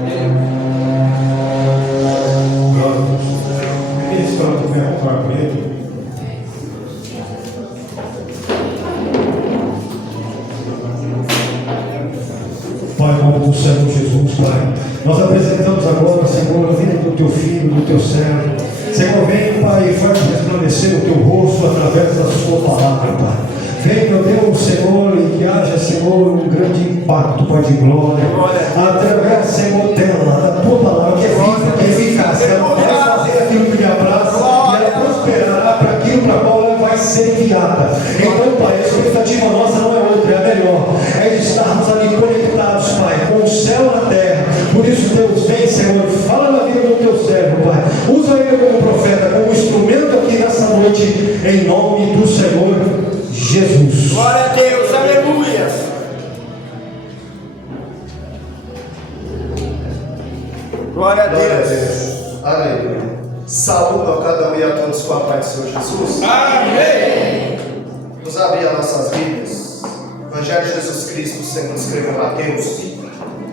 Pai, em nome do Senhor Jesus, Pai, nós apresentamos agora, Senhor, a vida do Teu Filho, do Teu servo. Senhor, vem, Pai, e faz resplandecer o Teu rosto através da Sua palavra, Pai. Vem, meu Deus, Senhor, e que haja, Senhor, um grande impacto, Pai, de glória, através, Senhor, dela, da Tua palavra, que é viva, que é eficaz, que ela vai fazer aquilo que lhe abraça, e ela prosperará para aquilo para qual ela vai ser enviada. Então, Pai, a expectativa nossa não é outra, é a melhor, é de estarmos ali conectados, Pai, com o céu na terra. Por isso, Deus, vem, Senhor, fala na vida do Teu servo, Pai, usa ele como profeta, como instrumento aqui nessa noite, em nome do Senhor Jesus. Glória a Deus, aleluia. Glória a Deus. Aleluia. Saúdo a cada um e a todos com a paz do Senhor Jesus. Amém. Vamos abrir as nossas Bíblias. Evangelho de Jesus Cristo, segundo escreveu Mateus,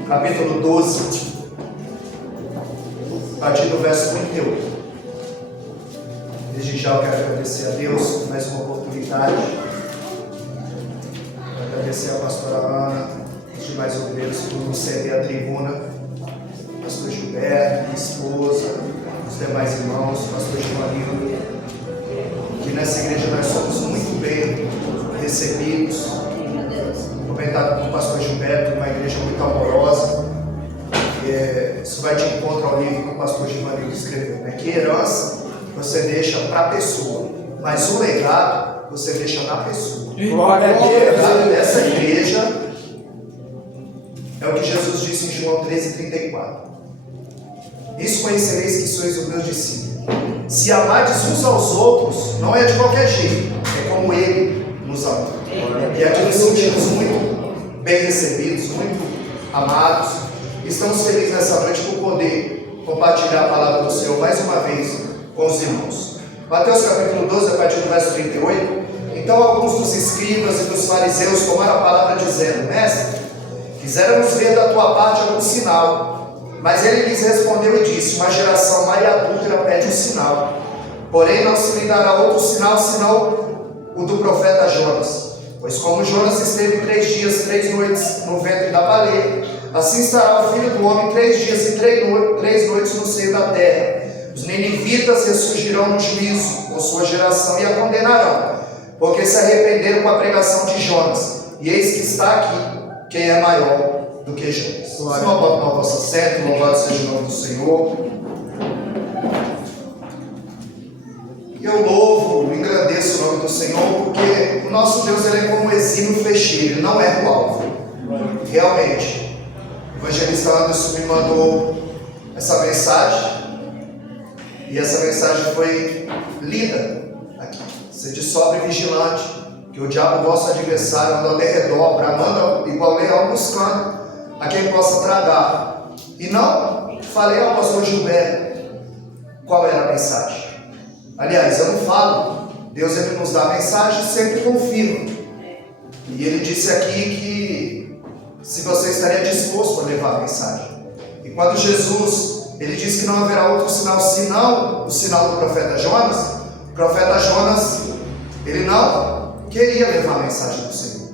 capítulo 12, a partir do verso 38. Desde já eu quero agradecer a Deus por mais uma oportunidade. Agradecer a pastora Ana, os demais obreiros por nos ceder a tribuna, pastor Gilberto, minha esposa, os demais irmãos, pastor Giovanni, que nessa igreja nós somos muito bem recebidos. Comentado com o pastor Gilberto, uma igreja muito amorosa. Isso vai de encontro ao livro que o pastor Giovanni escreveu, né? Que herança você deixa para a pessoa, mas o legado você deixa na pessoa. Glória a O Deus. legado dessa igreja é o que Jesus disse em João 13:34. Isso conhecereis que sois os meus discípulos, se amardes uns aos outros. Não é de qualquer jeito, é como Ele nos ama. E aqui nos sentimos muito bem recebidos, muito amados. Estamos felizes nessa noite por poder compartilhar a palavra do Senhor mais uma vez com os irmãos. Mateus capítulo 12, a partir do verso 38. Então alguns dos escribas e dos fariseus tomaram a palavra dizendo: Mestre, quiséramos ver da tua parte algum sinal. Mas ele lhes respondeu e disse: Uma geração má e adúltera pede um sinal, porém não se lhe dará outro sinal senão o do profeta Jonas. Pois como Jonas esteve 3 dias, 3 noites no ventre da baleia, assim estará o Filho do Homem 3 dias e 3 noites no seio da terra. Os ninivitas ressurgirão no juízo com sua geração e a condenarão, porque se arrependeram com a pregação de Jonas. E eis que está aqui quem é maior do que Jonas. Senhor, bota na vossa seta, louvado seja o nome do Senhor. Eu louvo, engrandeço o nome do Senhor, porque o nosso Deus ele é como um exímio flecheiro, ele não erra o alvo. Realmente, o evangelista Anderson me mandou essa mensagem, e essa mensagem foi lida aqui. Sede sóbrio e vigilante, que o diabo, vosso adversário, anda ao derredor, bramando igual leão, buscando a quem possa tragar. E não falei ao pastor Gilberto qual era a mensagem. Aliás, eu não falo, Deus ele nos dá a mensagem e sempre confirma. E ele disse aqui que se você estaria disposto a levar a mensagem. E quando Jesus, ele disse que não haverá outro sinal senão o sinal do profeta Jonas, o profeta Jonas, ele não queria levar a mensagem do Senhor.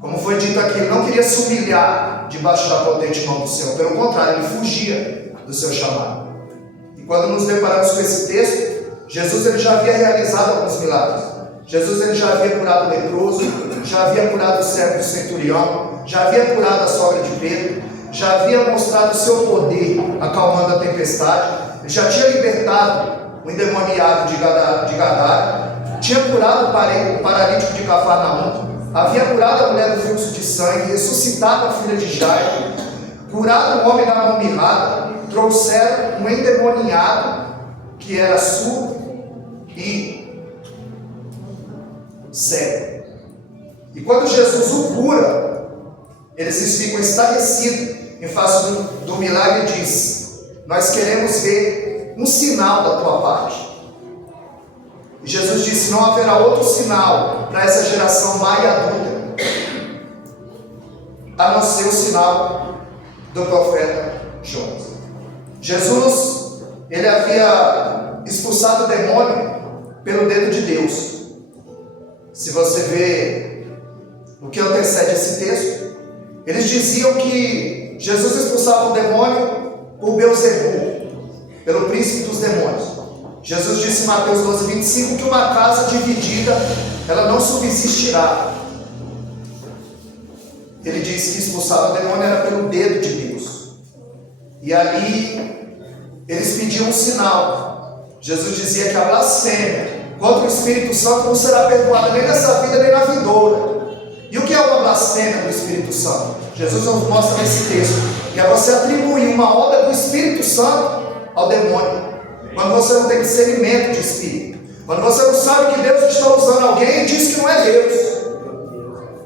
Como foi dito aqui, ele não queria se humilhar debaixo da potente mão do Senhor. Pelo contrário, ele fugia do seu chamado. E quando nos deparamos com esse texto, Jesus ele já havia realizado alguns milagres. Jesus ele já havia curado o leproso, já havia curado o servo do centurião, já havia curado a sogra de Pedro, já havia mostrado o seu poder acalmando a tempestade, ele já tinha libertado o endemoniado de Gadara, tinha curado o paralítico de Cafarnaum, havia curado a mulher do fluxo de sangue, ressuscitado a filha de Jairo, curado o homem da mão mirrada, trouxeram um endemoniado que era surdo e cego. E quando Jesus o cura, eles ficam estarrecidos em face do milagre e diz: nós queremos ver um sinal da tua parte. E Jesus disse: não haverá outro sinal para essa geração má e adulta, a não ser o sinal do profeta Jonas. Jesus, ele havia expulsado o demônio pelo dedo de Deus. Se você vê o que antecede esse texto, eles diziam que Jesus expulsava o demônio por Beelzebul, pelo príncipe dos demônios. Jesus disse em Mateus 12:25 que uma casa dividida, ela não subsistirá. Ele disse que expulsar o demônio era pelo dedo de Deus. E ali eles pediam um sinal. Jesus dizia que a blasfêmia contra o Espírito Santo não será perdoada nem nessa vida nem na vindoura. E o que é uma blasfêmia do Espírito Santo? Jesus nos mostra nesse texto que é você atribuir uma obra do Espírito Santo ao demônio, quando você não tem discernimento de espírito, quando você não sabe que Deus está usando alguém e diz que não é Deus,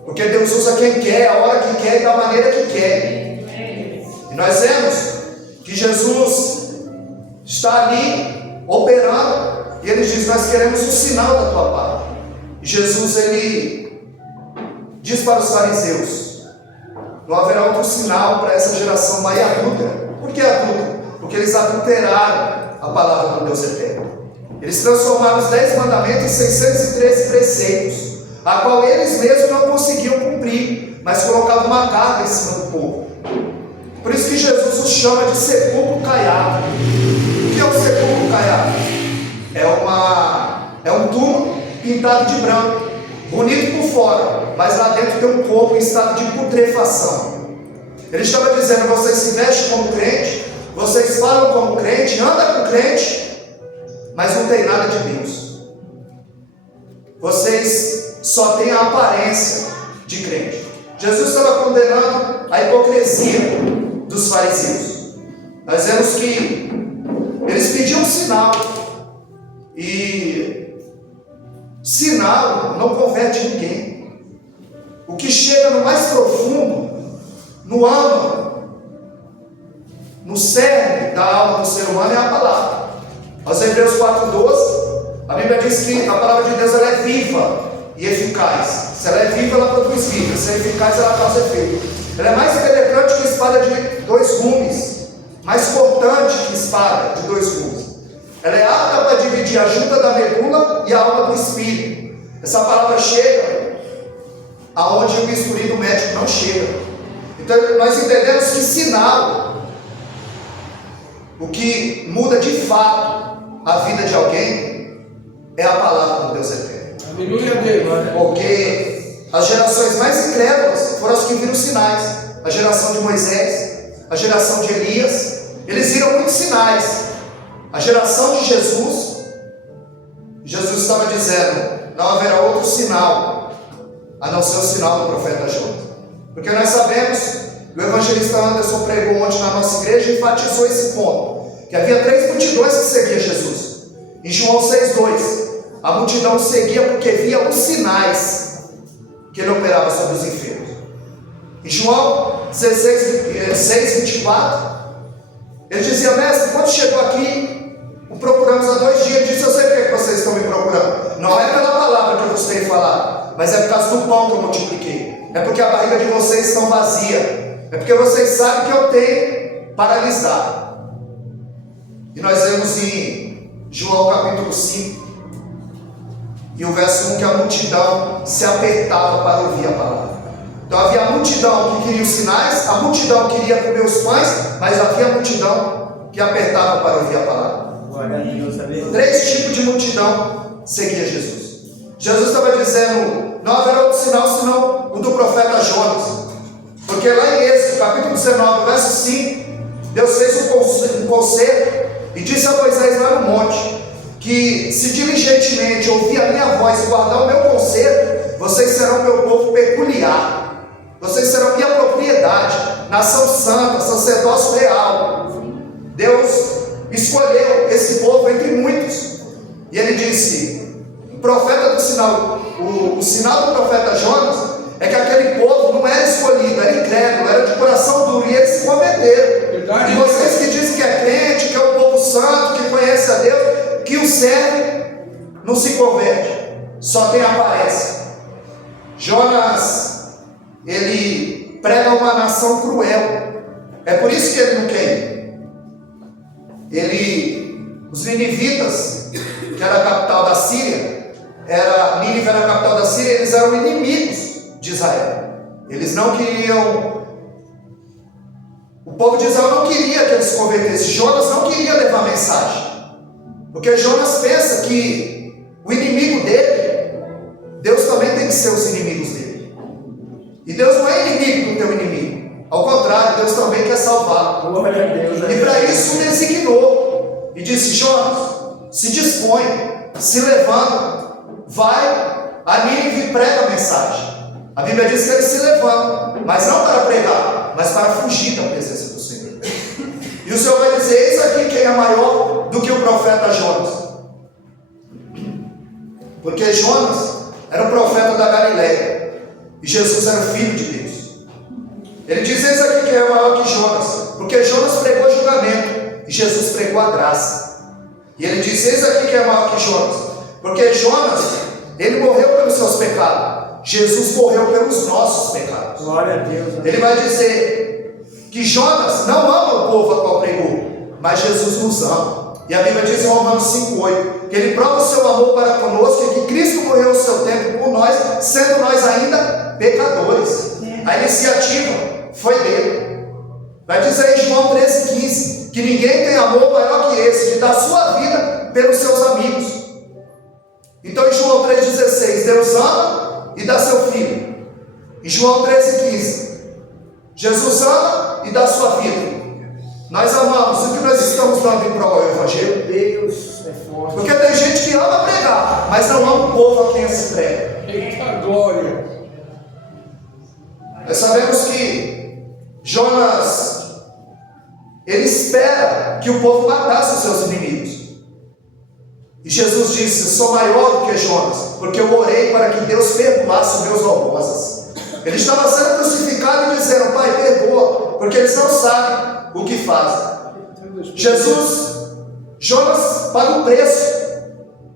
porque Deus usa quem quer, a hora que quer e da maneira que quer. E nós vemos que Jesus está ali operando e ele diz: nós queremos um sinal da tua parte. E Jesus, ele diz para os fariseus: não haverá outro sinal para essa geração mais adúltera. Por que adúltera? Porque eles adulteraram a palavra do Deus eterno. Eles transformaram os 10 mandamentos em 613 preceitos, a qual eles mesmos não conseguiam cumprir, mas colocavam uma carga em cima do povo. Por isso que Jesus os chama de sepulcro caiado. O que é o sepulcro caiado? É um túmulo pintado de branco, bonito por fora, mas lá dentro tem um corpo em estado de putrefação. Ele estava dizendo: vocês se vestem como crente, vocês falam como crente, andam com crente, mas não tem nada de Deus. Vocês só têm a aparência de crente. Jesus estava condenando a hipocrisia dos fariseus. Nós vemos que eles pediam um sinal, e sinal não converte ninguém. O que chega no mais profundo, no âmago, no cerne da alma do ser humano, é a palavra. Aos Hebreus 4:12, a Bíblia diz que a palavra de Deus, ela é viva e eficaz. Se ela é viva, ela produz vida. Se é eficaz, ela causa efeito. Ela é mais penetrante que espada de 2 gumes, mais cortante que espada de 2 gumes. Ela é apta para dividir a junta da medula e a alma do espírito. Essa palavra chega aonde o bisturi do médico não chega. Então nós entendemos que sinal, o que muda de fato a vida de alguém, é a palavra do Deus eterno. Aleluia, Deus. Porque as gerações mais incrédulas foram as que viram sinais. A geração de Moisés, a geração de Elias, eles viram muitos sinais. A geração de Jesus estava dizendo: não haverá outro sinal a não ser o sinal do profeta Jonas. Porque nós sabemos, o evangelista Anderson pregou ontem na nossa igreja e enfatizou esse ponto, que havia 3 multidões que seguiam Jesus. Em João 6:2, a multidão seguia porque via os sinais que ele operava sobre os enfermos. Em João 6:24, ele dizia: mestre, quando chegou aqui, o procuramos há 2 dias. Ele disse: eu sei porque que vocês estão me procurando. Não é pela palavra que eu vos tenho falado, mas é por causa do pão que eu multipliquei. É porque a barriga de vocês está vazia. É porque vocês sabem que eu tenho para lhes dar. E nós vemos em João capítulo 5 e o verso 1 que a multidão se apertava para ouvir a palavra. Então havia a multidão que queria os sinais, a multidão queria comer os pães, mas havia a multidão que apertava para ouvir a palavra. 3 tipos de multidão seguia Jesus. Jesus estava dizendo: não haverá outro sinal senão o do profeta Jonas. Porque lá em Êxodo, capítulo 19, verso 5, Deus fez um conselho e disse a Moisés lá no monte, que se diligentemente ouvir a minha voz e guardar o meu conselho, vocês serão meu povo peculiar, vocês serão minha propriedade, nação santa, sacerdócio real. Deus escolheu esse povo entre muitos, e ele disse: o profeta do sinal, o sinal do profeta Jonas é que aquele povo não era escolhido, era incrédulo, era de coração duro, e eles se converteram. Verdade. E vocês que dizem que é crente, que é o povo santo, que conhece a Deus, que o serve, não se converte, só tem aparência. Jonas, ele prega uma nação cruel, é por isso que ele não quer ir. os ninivitas, que era a capital da Síria, Nínive era a capital da Síria, eles eram inimigos de Israel. Eles não queriam, o povo de Israel não queria que eles se convertessem. Jonas não queria levar mensagem, porque Jonas pensa que o inimigo dele, Deus também tem que ser os inimigos dele. E Deus não é inimigo do teu inimigo, ao contrário, Deus também quer salvar. Glória a Deus. E para isso o designou e disse: Jonas, se dispõe, se levanta, vai a Nínive e prega a mensagem. A Bíblia diz que ele se levanta, mas não para pregar, mas para fugir da presença do Senhor. E o Senhor vai dizer: eis aqui quem é maior do que o profeta Jonas. Porque Jonas era o profeta da Galileia e Jesus era o filho de Deus. Ele diz: eis aqui quem é maior que Jonas, porque Jonas pregou julgamento e Jesus pregou a graça. E ele diz: eis aqui quem é maior que Jonas, porque Jonas, ele morreu pelos seus pecados, Jesus morreu pelos nossos pecados. Glória a Deus. Ele vai dizer que Jonas não ama o povo a qual pregou, mas Jesus nos ama. E a Bíblia diz em Romanos 5,8 que ele prova o seu amor para conosco e que Cristo morreu o seu tempo por nós, sendo nós ainda pecadores. A iniciativa foi dele. Vai dizer em João 13,15 que ninguém tem amor maior que esse, de dar sua vida pelos seus amigos. Então em João 3,16 Deus ama e dá seu filho. Em João 13,15 Jesus ama e dá sua vida. Nós amamos. O que nós estamos dando em prol do Evangelho? Deus é forte. Porque tem gente que ama pregar, mas não ama o povo a quem se prega. Eita glória. Nós sabemos que Jonas, ele espera que o povo matasse os seus inimigos. E Jesus disse: sou maior do que Jonas, porque eu orei para que Deus perdoasse os meus algozes. Ele estava sendo crucificado e dizendo: Pai, perdoa, porque eles não sabem o que fazem. Jonas paga o preço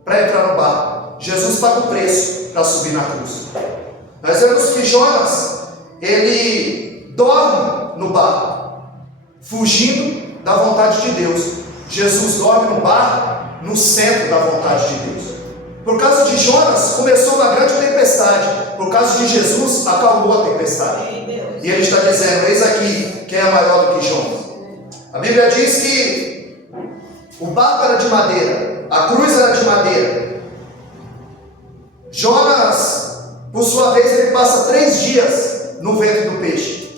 para entrar no barco. Jesus paga o preço para subir na cruz. Nós vemos que Jonas, ele dorme no barco, fugindo da vontade de Deus. Jesus dorme no barco, no centro da vontade de Deus. Por causa de Jonas, começou uma grande tempestade. Por causa de Jesus, acalmou a tempestade. E ele está dizendo: eis aqui quem é maior do que Jonas. A Bíblia diz que o barco era de madeira, a cruz era de madeira. Jonas, por sua vez, ele passa 3 dias no ventre do peixe.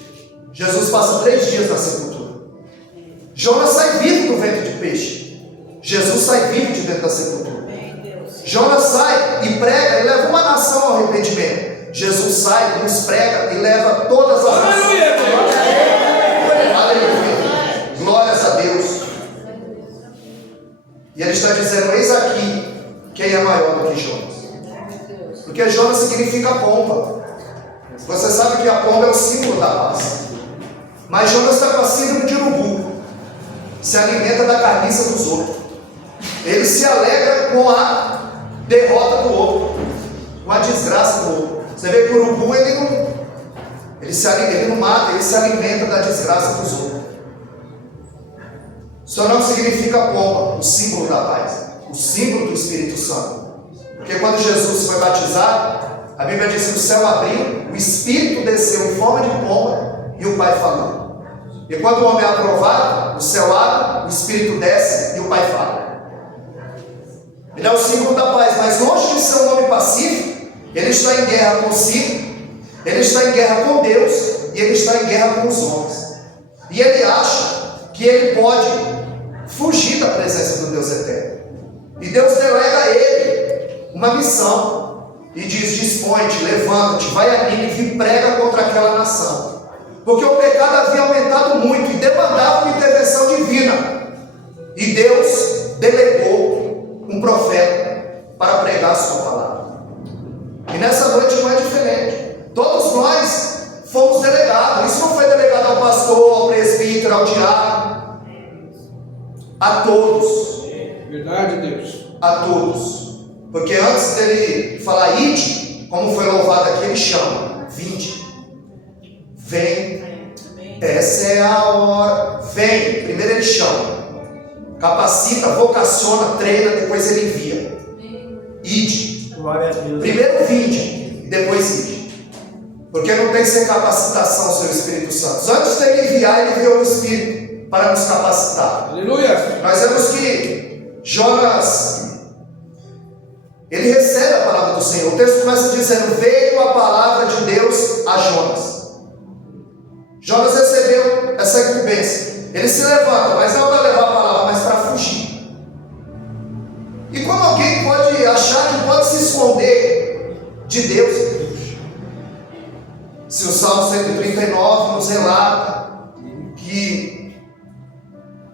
Jesus passa 3 dias na sepultura. Jonas sai vivo do ventre de peixe. Jesus sai vivo de dentro da sepultura. Jonas sai e prega e leva uma nação ao arrependimento. Jesus sai, nos prega e leva todas as nações. Aleluia. Glórias a Deus. E ele está dizendo: eis aqui quem é maior do que Jonas. Porque Jonas significa pomba. Você sabe que a pomba é o símbolo da paz. Mas Jonas está com a síndrome de urubu. Se alimenta da carniça dos outros. Ele se alegra com a derrota do outro, com a desgraça do outro. Você vê que o urubu, ele não mata, ele se alimenta da desgraça dos outros. Seu nome significa pomba, o símbolo da paz, o símbolo do Espírito Santo. Porque quando Jesus foi batizado, a Bíblia diz que o céu abriu, o Espírito desceu em forma de pomba e o Pai falou. E quando o homem é aprovado, o céu abre, o Espírito desce e o Pai fala. Ele é o símbolo da paz, mas longe de ser um homem pacífico, ele está em guerra consigo, ele está em guerra com Deus e ele está em guerra com os homens. E ele acha que ele pode fugir da presença do Deus eterno. E Deus delega a ele uma missão e diz: dispõe-te, levanta-te, vai a Nínive e prega contra aquela nação. Porque o pecado havia aumentado muito e demandava uma intervenção divina. E Deus delegou um profeta para pregar a sua palavra. E nessa noite não é diferente. Todos nós fomos delegados. Isso não foi delegado ao pastor, ao presbítero, ao diácono. A todos. Verdade, Deus. A todos. Porque antes dele falar ide, como foi louvado aqui, ele chama: vinde. Vem. Essa é a hora. Vem. Primeiro ele chama. capacita, vocaciona, treina, depois ele envia. Ide. Glória a Deus. Primeiro vinde, depois ide. Porque não tem sem capacitação o seu Espírito Santo. Antes dele enviar, ele enviou o Espírito para nos capacitar. Aleluia. Nós vemos que Jonas, ele recebe a palavra do Senhor. O texto começa dizendo: veio a palavra de Deus a Jonas. Jonas recebeu essa incumbência. Ele se levanta, mas não para levar a palavra, mas para fugir. E como alguém pode achar que pode se esconder de Deus? Se o Salmo 139 nos relata que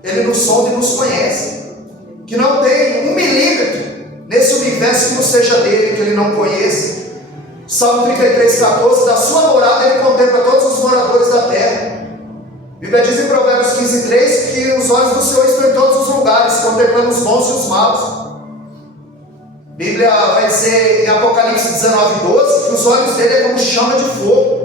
Ele nos sonda e nos conhece, que não tem 1 milímetro nesse universo que não seja dele, que Ele não conheça. Salmo 33,14: da sua morada Ele contempla todos os moradores da terra. A Bíblia diz em Provérbios 15,3 que os olhos do Senhor estão em todos os lugares, contemplando os bons e os maus. A Bíblia vai dizer em Apocalipse 19,12 que os olhos dele é como chama de fogo.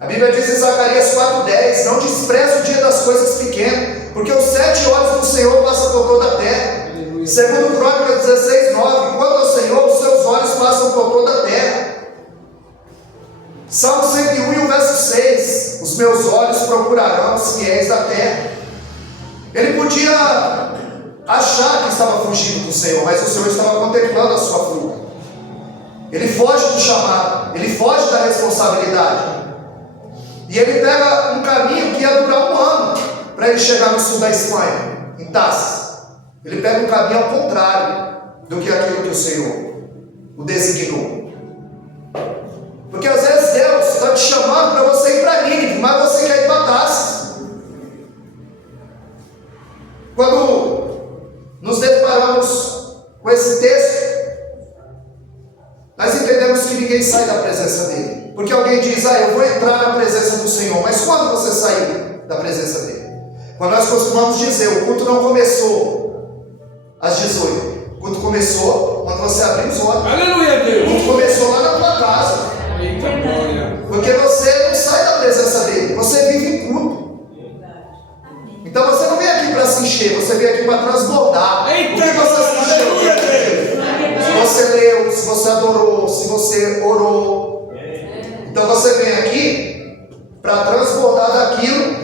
A Bíblia diz em Zacarias 4,10: não despreze o dia das coisas pequenas, porque os 7 olhos do Senhor passam por toda a terra. Segundo Crônicas 16,9: quanto ao Senhor, os seus olhos passam por toda a terra. Salmo 101 e o verso 6: os meus olhos procurarão os fiéis da terra. Ele podia achar que estava fugindo do Senhor, mas o Senhor estava contemplando a sua fuga. Ele foge do chamado, ele foge da responsabilidade. E ele pega um caminho que ia durar 1 ano para ele chegar no sul da Espanha, em Tarsis. Ele pega um caminho ao contrário do que aquilo que o Senhor o designou. Porque às vezes Deus está te chamando para você ir para Nínive, mas você quer ir para Tarsis. Quando nos deparamos com esse texto, nós entendemos que ninguém sai da presença dele. Porque alguém diz: eu vou entrar na presença do Senhor. Mas quando você saiu da presença dele? Quando nós costumamos dizer: o culto não começou às 18. O culto começou quando você abriu os olhos. Aleluia, Deus. O culto começou lá na tua casa. Eita glória. Porque você não sai da presença dele, você vive em culto. Então você não vem aqui para se encher, você vem aqui para transbordar. Eita, o que você se encheu? aleluia, Deus. Se você leu, se você adorou, se você orou. Então você vem aqui para transbordar daquilo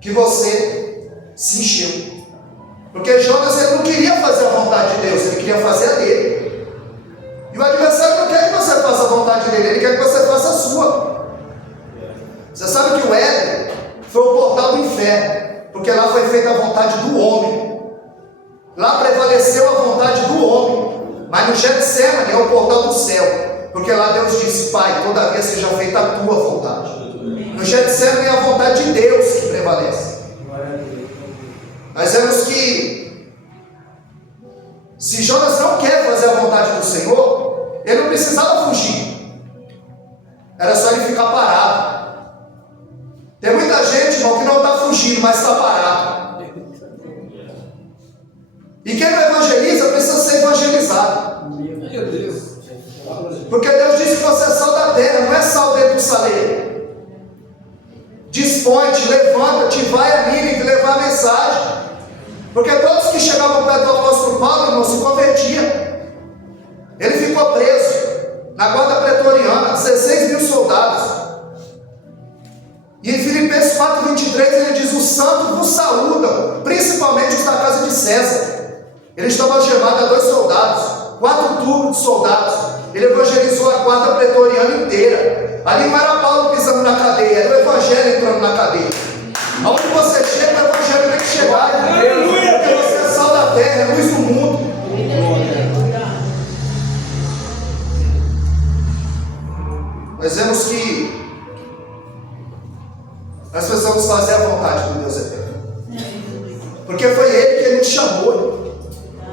que você se encheu. Porque Jonas, ele não queria fazer a vontade de Deus, ele queria fazer a dele. E o adversário não quer que você faça a vontade dele, ele quer que você faça a sua. Você sabe que o Éden foi o portal do inferno, porque lá foi feita a vontade do homem. Lá prevaleceu a vontade do homem. Mas no Getsemane é o portal do céu, porque lá Deus disse: Pai, todavia seja feita a tua vontade. No Getsemane é a vontade de Deus que prevalece. Nós vemos que se Jonas não quer fazer a vontade do Senhor, ele não precisava fugir. Era só ele ficar parado. Tem muita gente, irmão, que não está fugindo, mas está parado. E quem não evangeliza precisa ser evangelizado. Meu Deus. Porque Deus disse que você é sal da terra, não é sal dentro do saleiro. Dispõe-te, levanta-te, vai a Nínive levar a mensagem. Porque todos que chegavam perto do apóstolo Paulo, irmão, se convertiam. Ele ficou preso na guarda pretoriana, 16 mil soldados. E em Filipenses 4,23 ele diz: o santo vos saúda, principalmente os da casa de César. Ele estava algemado a 2 soldados, 4 turnos de soldados. Ele evangelizou a guarda pretoriana inteira. Ali não era Paulo pisando na cadeia, era o evangelho entrando na cadeia. Aonde você chega, o evangelho tem que chegar. Porque você é sal da terra, é luz do mundo. Nós vemos que nós precisamos fazer a vontade do Deus eterno. Porque foi Ele que nos chamou.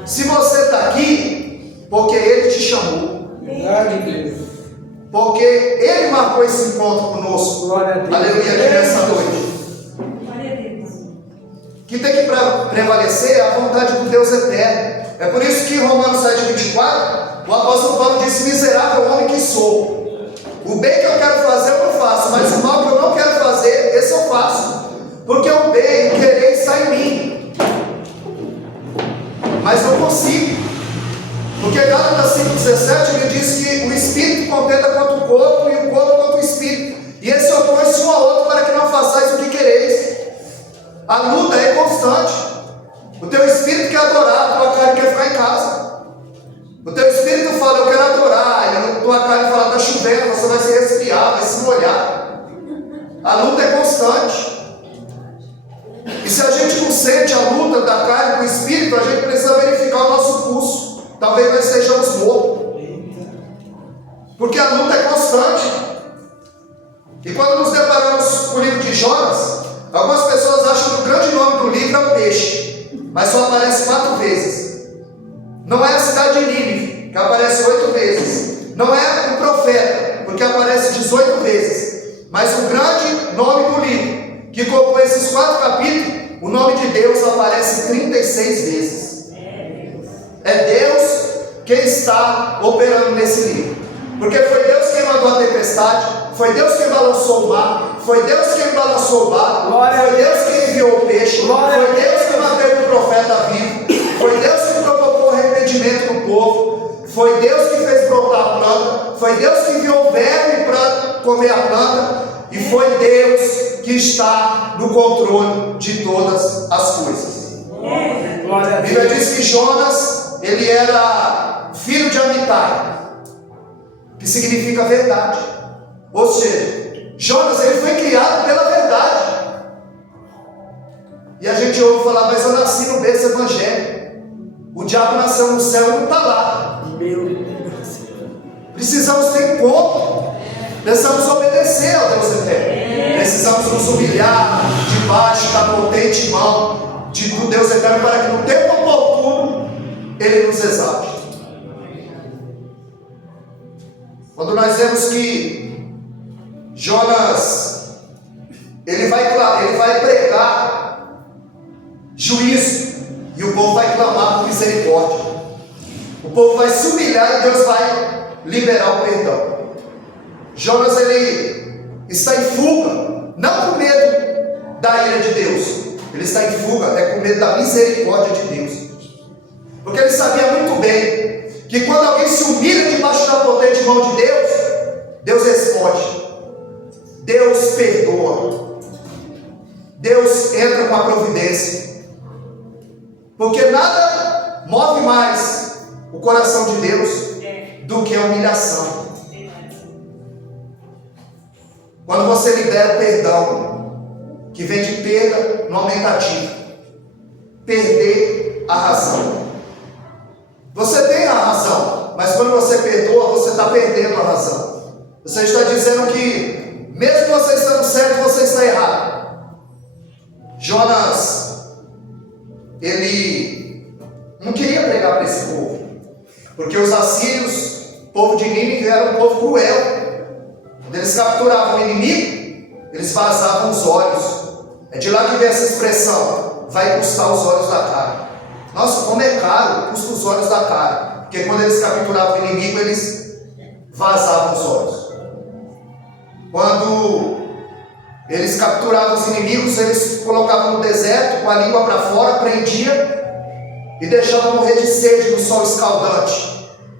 Se você está aqui, porque Ele te chamou. Verdade, Deus. Porque Ele marcou esse encontro conosco. Glória a Deus. Aleluia, aqui nessa noite. Que tem que prevalecer a vontade do Deus eterno. É por isso que em Romanos 7,24, o apóstolo Paulo disse: miserável homem que sou. O bem que eu quero fazer eu não faço, mas o mal que eu não quero fazer, esse eu faço. Porque o bem, o querer está em mim. A luta é constante. O teu espírito quer adorar, a tua carne quer ficar em casa. O teu espírito fala, eu quero adorar, e a tua carne fala, está chovendo, você vai se resfriar, vai se molhar. A luta é constante. E se a gente não sente a luta da carne com o espírito, a gente precisa verificar o nosso pulso. Talvez nós estejamos mortos. Porque a luta é constante. E quando nos deparamos com o livro de Jonas, algumas pessoas acham que o grande nome do livro é o peixe, mas só aparece 4 vezes. Não é a cidade de Nínive, que aparece 8 vezes. Não é o profeta, porque aparece 18 vezes. Mas o grande nome do livro, que compõe esses 4 capítulos, o nome de Deus aparece 36 vezes. É Deus quem está operando nesse livro. Porque foi Deus quem mandou a tempestade, foi Deus quem balançou o mar, foi Deus quem balançou o barco, foi Deus quem enviou o peixe, foi Deus que manteve o profeta vivo, foi Deus que provocou o arrependimento do povo, foi Deus que fez brotar a planta, foi Deus que enviou o verme para comer a planta, e foi Deus que está no controle de todas as coisas. A Bíblia diz que Jonas, ele era filho de Amitai, que significa verdade. Ou seja, Jonas, ele foi criado pela verdade. E a gente ouve falar, mas eu nasci no berço evangélico. O diabo nasceu no céu e não está lá. Precisamos ter encontro. Precisamos obedecer ao Deus eterno. Precisamos nos humilhar debaixo da potente mão do Deus eterno, para que no tempo oportuno Ele nos exalte. Quando nós vemos que Jonas, ele vai pregar juízo, e o povo vai clamar por misericórdia. O povo vai se humilhar e Deus vai liberar o perdão. Jonas, ele está em fuga, não com medo da ira de Deus, ele está em fuga, é com medo da misericórdia de Deus. Porque ele sabia muito bem que quando alguém se humilha debaixo da potente mão de Deus, Deus responde, Deus perdoa, Deus entra com a providência. Porque nada move mais o coração de Deus do que a humilhação. Quando você libera o perdão, que vem de perda no aumentativo, perder a razão. Você tem a razão, mas quando você perdoa, você está perdendo a razão. Você está dizendo que, mesmo você estando certo, você está errado. Jonas, ele não queria pregar para esse povo, porque os assírios, o povo de Nínive, era um povo cruel. Quando eles capturavam o inimigo, eles vazavam os olhos. É de lá que vem essa expressão, vai custar os olhos da cara. Nossa, como é caro, custa os olhos da cara. Porque quando eles capturavam o inimigo, eles vazavam os olhos. Quando eles capturavam os inimigos, eles colocavam no deserto, com a língua para fora, prendia e deixavam morrer de sede no sol escaldante.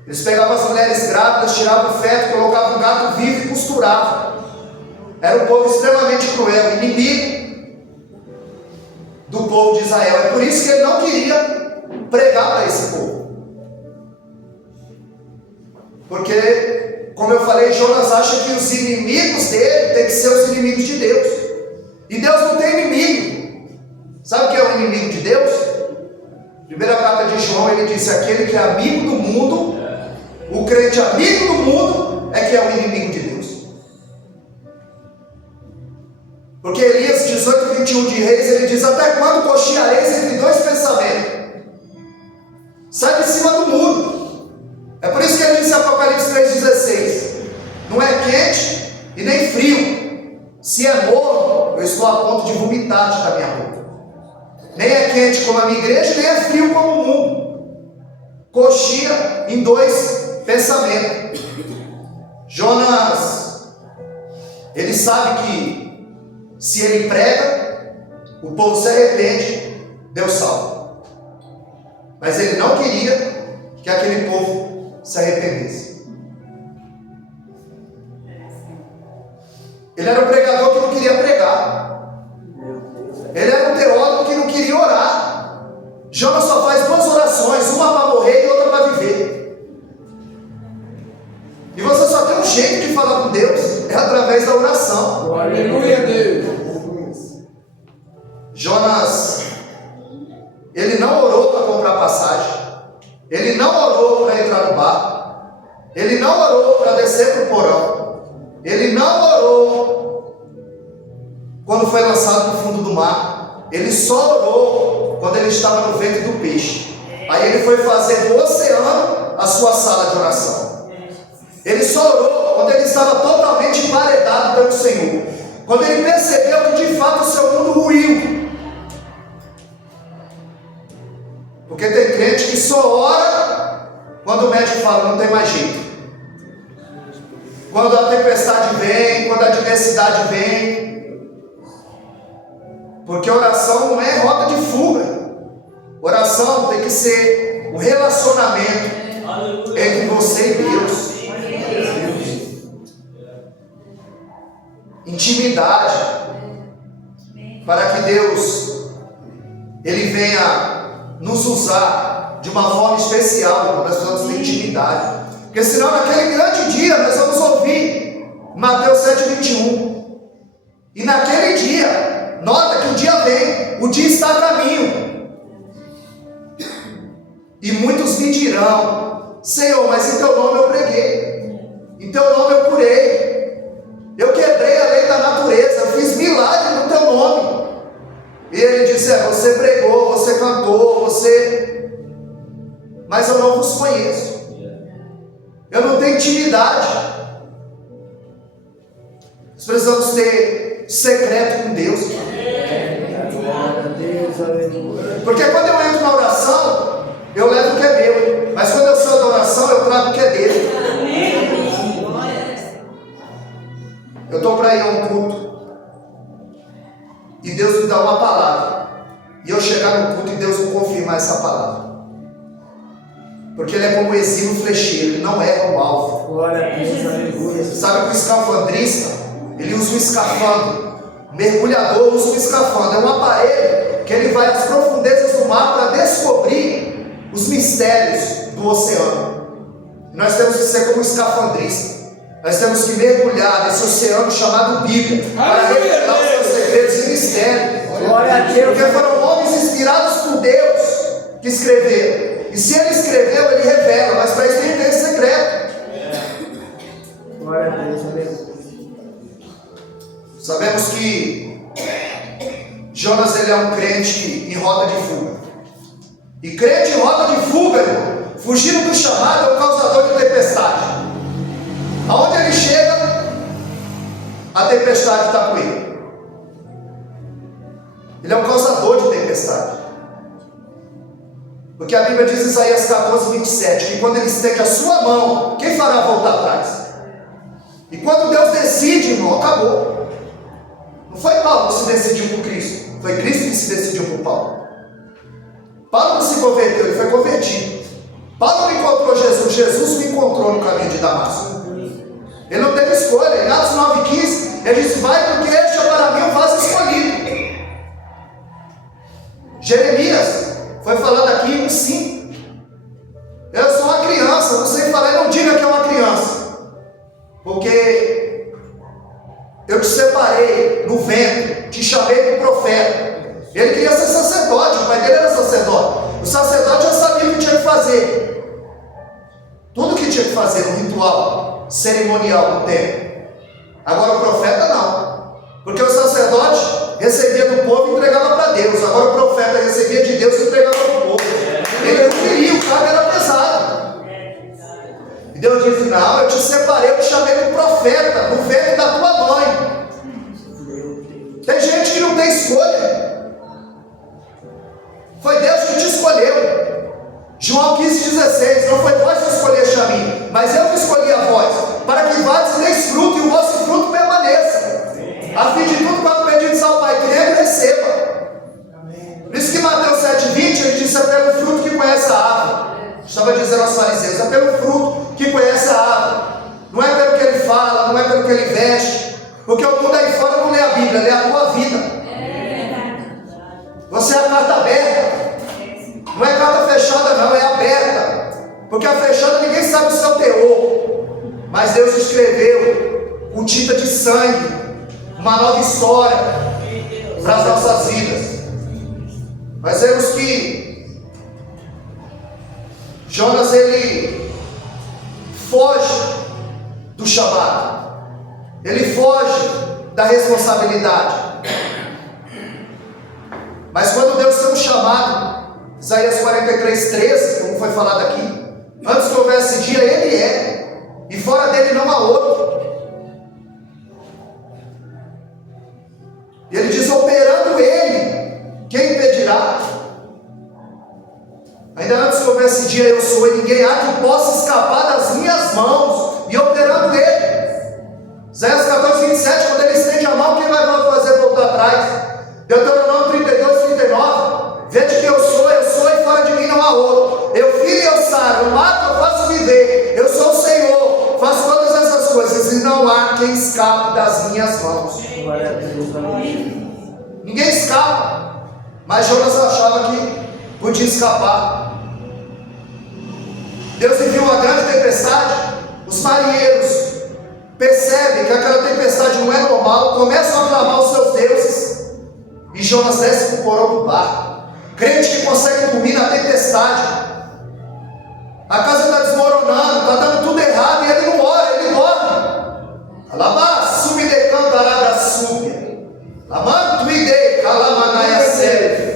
Eles pegavam as mulheres grávidas, tiravam o feto, colocavam um gato vivo e costuravam. Era um povo extremamente cruel, inimigo do povo de Israel. É por isso que ele não queria pregar para esse povo. Porque, como eu falei, Jonas acha que os inimigos dele têm que ser os inimigos de Deus. E Deus não tem inimigo. Sabe o que é o inimigo de Deus? Primeira carta de João, ele disse, aquele que é amigo do mundo, o crente amigo do mundo, é que é o inimigo de Deus. Porque Elias 18, 21 de Reis, ele diz, até quando cocheareis entre dois pensamentos? Sai de cima do muro. É por isso que ele disse em Apocalipse 3,16, não é quente e nem frio. Se é morno, eu estou a ponto de vomitar da minha boca. Nem é quente como a minha igreja, nem é frio como o mundo. Coxia em dois pensamentos. Jonas, ele sabe que se ele prega, o povo se arrepende, Deus salva. Mas ele não queria que aquele povo se arrependesse. Ele era um pregador que não queria pregar. Ele era um teólogo Ele não orou para comprar passagem. Ele não orou para entrar no barco. Ele não orou para descer para o porão. Ele não orou quando foi lançado no fundo do mar. Ele só orou quando ele estava no ventre do peixe. Aí ele foi fazer do oceano a sua sala de oração. Ele só orou quando ele estava totalmente emparedado pelo Senhor. Quando ele percebeu que de fato o seu mundo ruiu. Porque tem crente que só ora quando o médico fala, não tem mais jeito. Quando a tempestade vem, quando a adversidade vem. Porque oração não é rota de fuga. Oração tem que ser um relacionamento entre você e Deus. Intimidade. Para que Deus Ele venha nos usar de uma forma especial quando nós precisamos de intimidade. Porque senão naquele grande dia nós vamos ouvir Mateus 7,21. E naquele dia, nota que o dia vem, o dia está a caminho. E muitos me dirão, Senhor, mas em teu nome eu preguei, em teu nome eu curei, eu quebrei a lei da natureza, eu fiz milagre no teu nome. E ele disse, você pregou, você cantou, mas eu não vos conheço. Eu não tenho intimidade. Nós precisamos ter secreto com Deus. Porque quando eu entro na oração, eu levo o que é meu. Mas quando eu sou da oração, eu trago o que é dele. Eu estou para ir a um culto. E Deus me dá uma palavra. E eu chegar no culto e Deus me confirmar essa palavra. Porque ele é como um exímio flecheiro, ele não erra o alvo. Glória a Deus, aleluia. Sabe que o escafandrista, ele usa um escafandro. O mergulhador usa um escafandro. É um aparelho que ele vai às profundezas do mar para descobrir os mistérios do oceano. E nós temos que ser como um escafandrista. Nós temos que mergulhar nesse oceano chamado Bíblia para revelar os seus segredos e mistérios. Glória a Deus. Porque foram homens inspirados por Deus que escreveram. E se ele escreveu, ele revela, mas para isso tem que ter secreto. Glória a Deus, aleluia. Sabemos que Jonas ele é um crente em rota de fuga. E crente em rota de fuga, irmão, fugindo do chamado, é o causador de tempestade. Aonde ele chega, a tempestade está com ele. Ele é um causador de tempestade. Porque a Bíblia diz em Isaías 14:27 que quando ele estende a sua mão, quem fará voltar atrás? E quando Deus decide, irmão, acabou. Não foi Paulo que se decidiu por Cristo, foi Cristo que se decidiu por Paulo. Paulo não se converteu, ele foi convertido. Paulo não encontrou Jesus, Jesus me encontrou no caminho de Damasco. Ele não teve escolha. Em Atos 9:15 ele disse, vai porque este é para mim o vaso escolhido. Jeremias foi falado aqui em 5. Eu sou uma criança, não sei falar, não diga que é uma criança, porque eu te separei no ventre, te chamei para o profeta. Ele queria ser sacerdote, o pai dele era sacerdote. O sacerdote já sabia o que tinha que fazer, tudo que tinha que fazer no ritual cerimonial do templo. Agora o profeta não, porque o sacerdote recebia do povo e entregava para Deus. Agora o profeta recebia de Deus e entregava para o povo. Ele não queria, o cargo era pesado. E Deus disse, não, eu te separei, eu te chamei para o profeta, no ventre da tua mãe. Tem gente que não tem escolha. Foi Deus que te escolheu. João 15:16, não foi vós que escolheste a mim, mas eu que escolhi a vós, para que vades e deis fruto, e o vosso fruto permaneça. A fim de tudo quanto pedis ao Pai, crendo, receba. Por isso que Mateus 7:20, ele disse, é pelo fruto que conhece a árvore. Estava dizendo aos fariseus, é pelo fruto que conhece a árvore. Não é pelo que ele fala, não é pelo que ele veste, porque o mundo aí fora não lê a Bíblia, lê a tua vida. Você é a carta aberta. Não é carta fechada não, é aberta. Porque a fechada ninguém sabe o seu teor. Mas Deus escreveu com tinta de sangue uma nova história para as nossas vidas. Nós vemos que Jonas, ele foge do chamado, ele foge da responsabilidade. Mas quando Deus tem um chamado, Isaías 43:13, como foi falado aqui, antes que houvesse dia, ele é, e fora dele não há outro. E ele diz: operando ele, quem impedirá? Ainda antes que houvesse dia, eu sou, e ninguém há que possa escapar das minhas mãos, e operando ele. Isaías 14:27, quando ele estende a mão, quem vai fazer voltar atrás? Deuteronômio 32:39, vede que eu sou, e fora de mim não há outro. Eu filho e eu saro, eu mato, eu faço viver, eu sou o Senhor, faço todas essas coisas, e não há quem escape das minhas mãos. Glória a Deus, amém. Ninguém escapa, mas Jonas achava que podia escapar. Deus enviou uma grande tempestade, os marinheiros percebem que aquela tempestade não é normal, começam a clamar os seus deuses, e Jonas desce para o porão do barco. Crente que consegue dormir na tempestade, a casa está desmoronando, está dando tudo errado, e ele não ora, ele dorme. Alabá, subdecanta araga súbia, lamanto ide, calamanaia sério.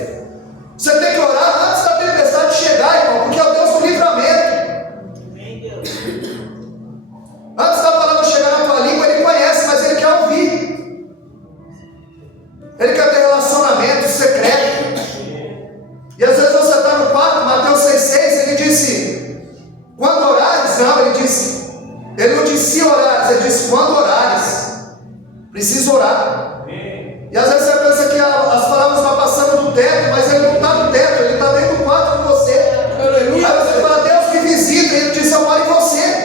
Você tem que orar antes da tempestade chegar, irmão, porque é o Deus do livramento. Antes da palavra chegar na tua língua, ele conhece, mas ele quer ouvir. Ele quer ter relacionamento secreto. E às vezes você está no quarto, Mateus 6,6, ele disse: quando orares, não, ele disse, ele não disse se orares, ele disse quando orares. Precisa orar. E às vezes você pensa que as palavras estão passando do teto, mas ele não está no teto, ele está dentro do quarto com você. Aleluia. Aí você fala: Deus me visita, e ele diz: eu moro em você.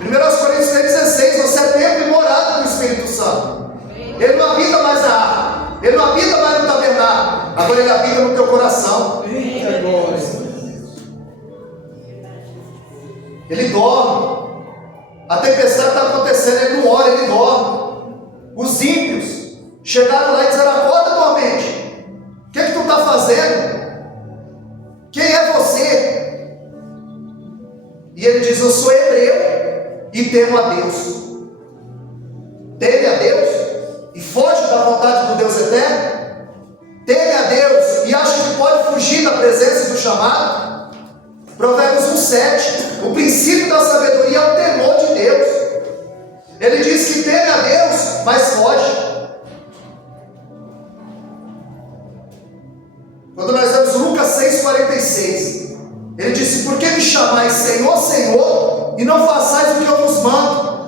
1 Coríntios 3,16, você é templo e morada do Espírito Santo. Ele não habita mais na arca, ele não habita mais no tabernáculo, agora ele habita no teu coração. Eita glória. Ele dorme. A tempestade está acontecendo, ele não ora, ele dorme. Os ímpios chegaram lá e disseram: acorda, dormente, o que é que tu está fazendo? Quem é você? E ele diz: eu sou hebreu e temo a Deus. Teme a Deus e foge da vontade do Deus eterno? Teme a Deus e acha que pode fugir da presença do chamado? Provérbios 1,7, o princípio da sabedoria é o temor de Deus. Ele diz que teme a Deus, mas foge. Quando nós vemos Lucas 6,46, ele disse: por que me chamais Senhor, Senhor, e não façais o que eu vos mando?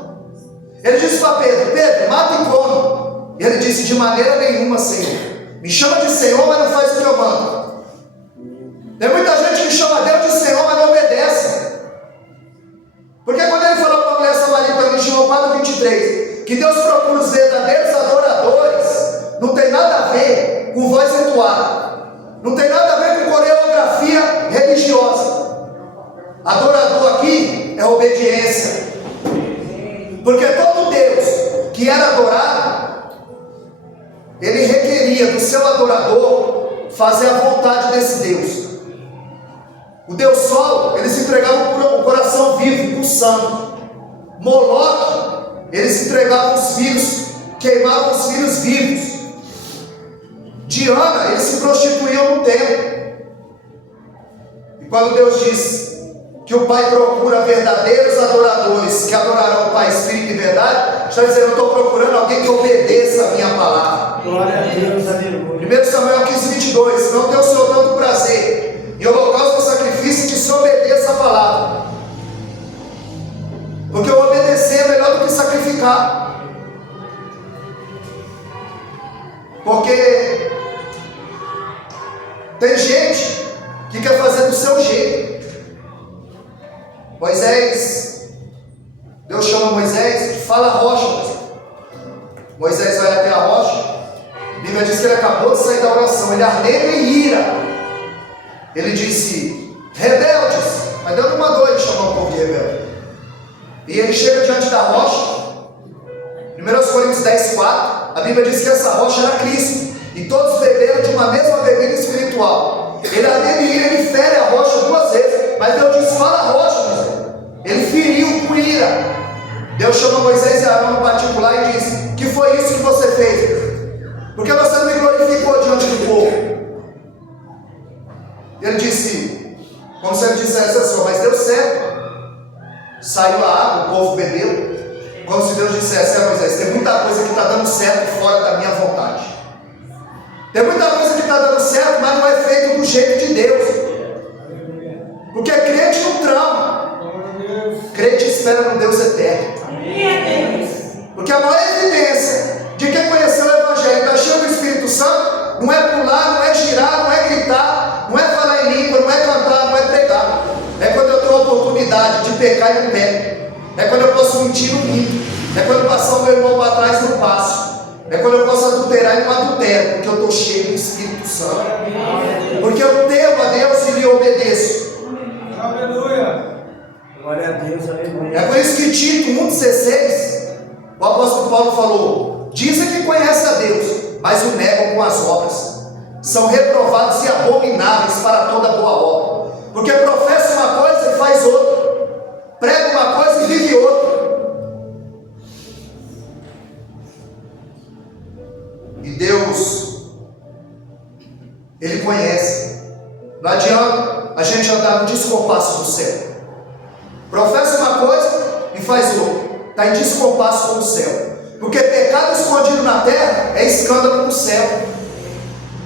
Ele disse para Pedro: Pedro, mata e come. E ele disse: de maneira nenhuma, Senhor. Me chama de Senhor, mas não faz o que eu mando. Tem muita gente que chama Deus de Senhor, mas não obedece. Porque quando ele falou para a mulher samaritana em João 4,23, que Deus procura os verdadeiros adoradores, não tem nada a ver com voz entoada, não tem nada a ver com coreografia religiosa. Adorador aqui é obediência. Porque todo Deus que era adorado, ele requeria do seu adorador fazer a vontade desse Deus. O Deus Sol, eles entregavam o coração vivo, pulsando. Moloque, eles entregavam os filhos, queimavam os filhos vivos. Diana, eles se prostituíam no templo. E quando Deus diz que o Pai procura verdadeiros adoradores que adorarão o Pai, Espírito e verdade, está dizendo: eu estou procurando alguém que obedeça a minha palavra. Glória a Deus, aleluia. 1 Samuel 15:22, não tem o Senhor tanto prazer em holocausto e sacrifício que se obedeça a palavra, porque o obedecer é melhor do que sacrificar. Porque tem gente que quer fazer do seu jeito. Moisés, Deus chama Moisés, fala a rocha. Moisés vai até a rocha. A Bíblia diz que ele acabou de sair da oração, ele ardeu em ira. Ele disse: rebeldes. Mas Deus não mandou ele chamar o povo de rebelde. E ele chega diante da rocha. 1 Coríntios 10:4, a Bíblia diz que essa rocha era Cristo, e todos beberam de uma mesma bebida espiritual. Ele fere a rocha 2 vezes, mas Deus diz: fala a rocha, Moisés. Ele feriu com ira. Deus chama Moisés e Arão no particular e diz: que foi isso que você fez? Porque você não me glorificou diante do povo. Ele disse, como se ele dissesse assim: mas deu certo. Saiu a água, o povo bebeu. Como se Deus dissesse: Moisés, tem muita coisa que está dando certo fora da minha vontade. Tem muita coisa que está dando certo, mas não é feito do jeito de Deus. Porque crente não trama. Crente espera no Deus eterno. Porque a maior evidência de quem conheceu o Evangelho, está cheio do Espírito Santo, não é pular, não é girar, não é gritar, não é falar em língua, não é cantar, não é pregar. É quando eu tenho a oportunidade de pecar e não pego. É quando eu posso mentir e não minto. É quando eu passar o meu irmão para trás e não passo. É quando eu posso adulterar e não adultero, porque eu estou cheio do Espírito Santo. Porque eu temo a Deus e lhe obedeço. Aleluia. Glória a Deus, aleluia. É por isso que Tito 1,16, o apóstolo Paulo falou: dizem que conhecem a Deus, mas o negam com as obras. São reprovados e abomináveis para toda boa obra. Porque professa uma coisa e faz outra. Prega uma coisa e vive outra. E Deus, Ele conhece. Não adianta a gente andar no descompasso do céu. Professa uma coisa e faz outra. Está em descompasso com o céu. Porque pecado escondido na terra é escândalo no céu.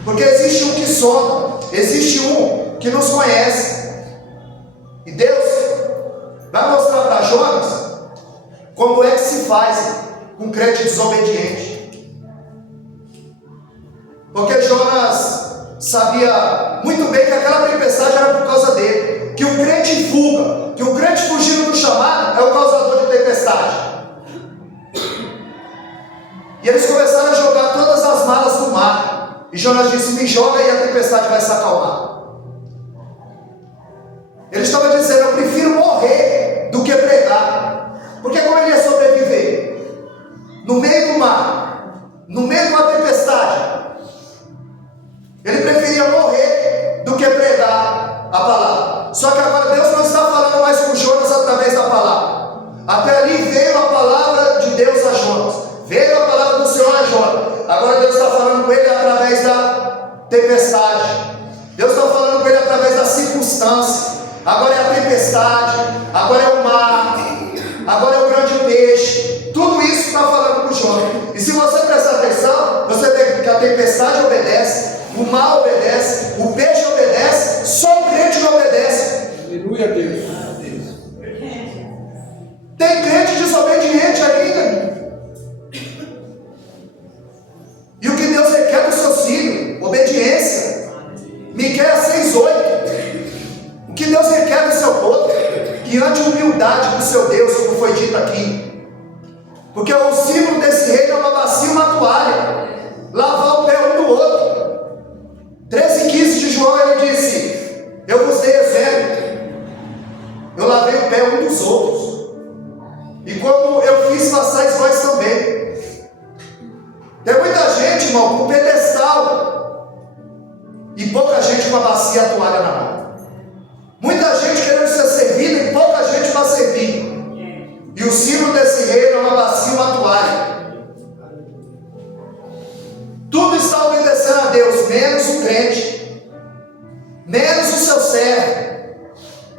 Porque existe um que sonda, existe um que nos conhece. E Deus vai mostrar para Jonas como é que se faz com crente desobediente. Porque Jonas sabia muito bem que aquela tempestade era por causa dele. Que o crente fuga, que o crente fugindo do chamado é o causador de tempestade. E eles começaram a jogar todas as malas no mar. E Jonas disse: me joga e a tempestade vai se acalmar. Ele estava dizendo: eu prefiro morrer do que pregar. Porque como ele ia sobreviver? No meio do mar, no meio de uma tempestade. Ele preferia morrer do que pregar a palavra. Só que agora Deus não está falando mais com Jonas através da palavra. Até ali veio a palavra de Deus a Jonas. Veio a palavra do Senhor a Jonas. Agora Deus está falando com ele através da tempestade. Deus está falando com ele através da circunstância. Agora é a tempestade. Agora é o mar. Agora é o grande peixe. Tudo isso está falando com Jonas. E se você prestar atenção, você vê que a tempestade obedece, o mar obedece, o peixe obedece, só o crente não obedece. Aleluia, Deus. Tem crente desobediente ainda. E o que Deus requer dos seus filhos? Obediência. Miqueias 6,8. O que Deus requer do seu povo? Que ande humildade do seu Deus, como foi dito aqui. Porque o símbolo desse reino é uma bacia e uma toalha. Lavar o pé um do outro. 13,15 de João, ele disse: eu vos dei exemplo. Eu lavei o pé um dos outros. E como eu fiz, façais vós também. Tem muita gente, irmão, com pedestal. E pouca gente com a bacia e a toalha na mão. Muita gente querendo ser servida e pouca gente para servir. E o símbolo desse reino é uma bacia e uma toalha. Tudo está obedecendo a Deus, menos o crente, menos o seu servo,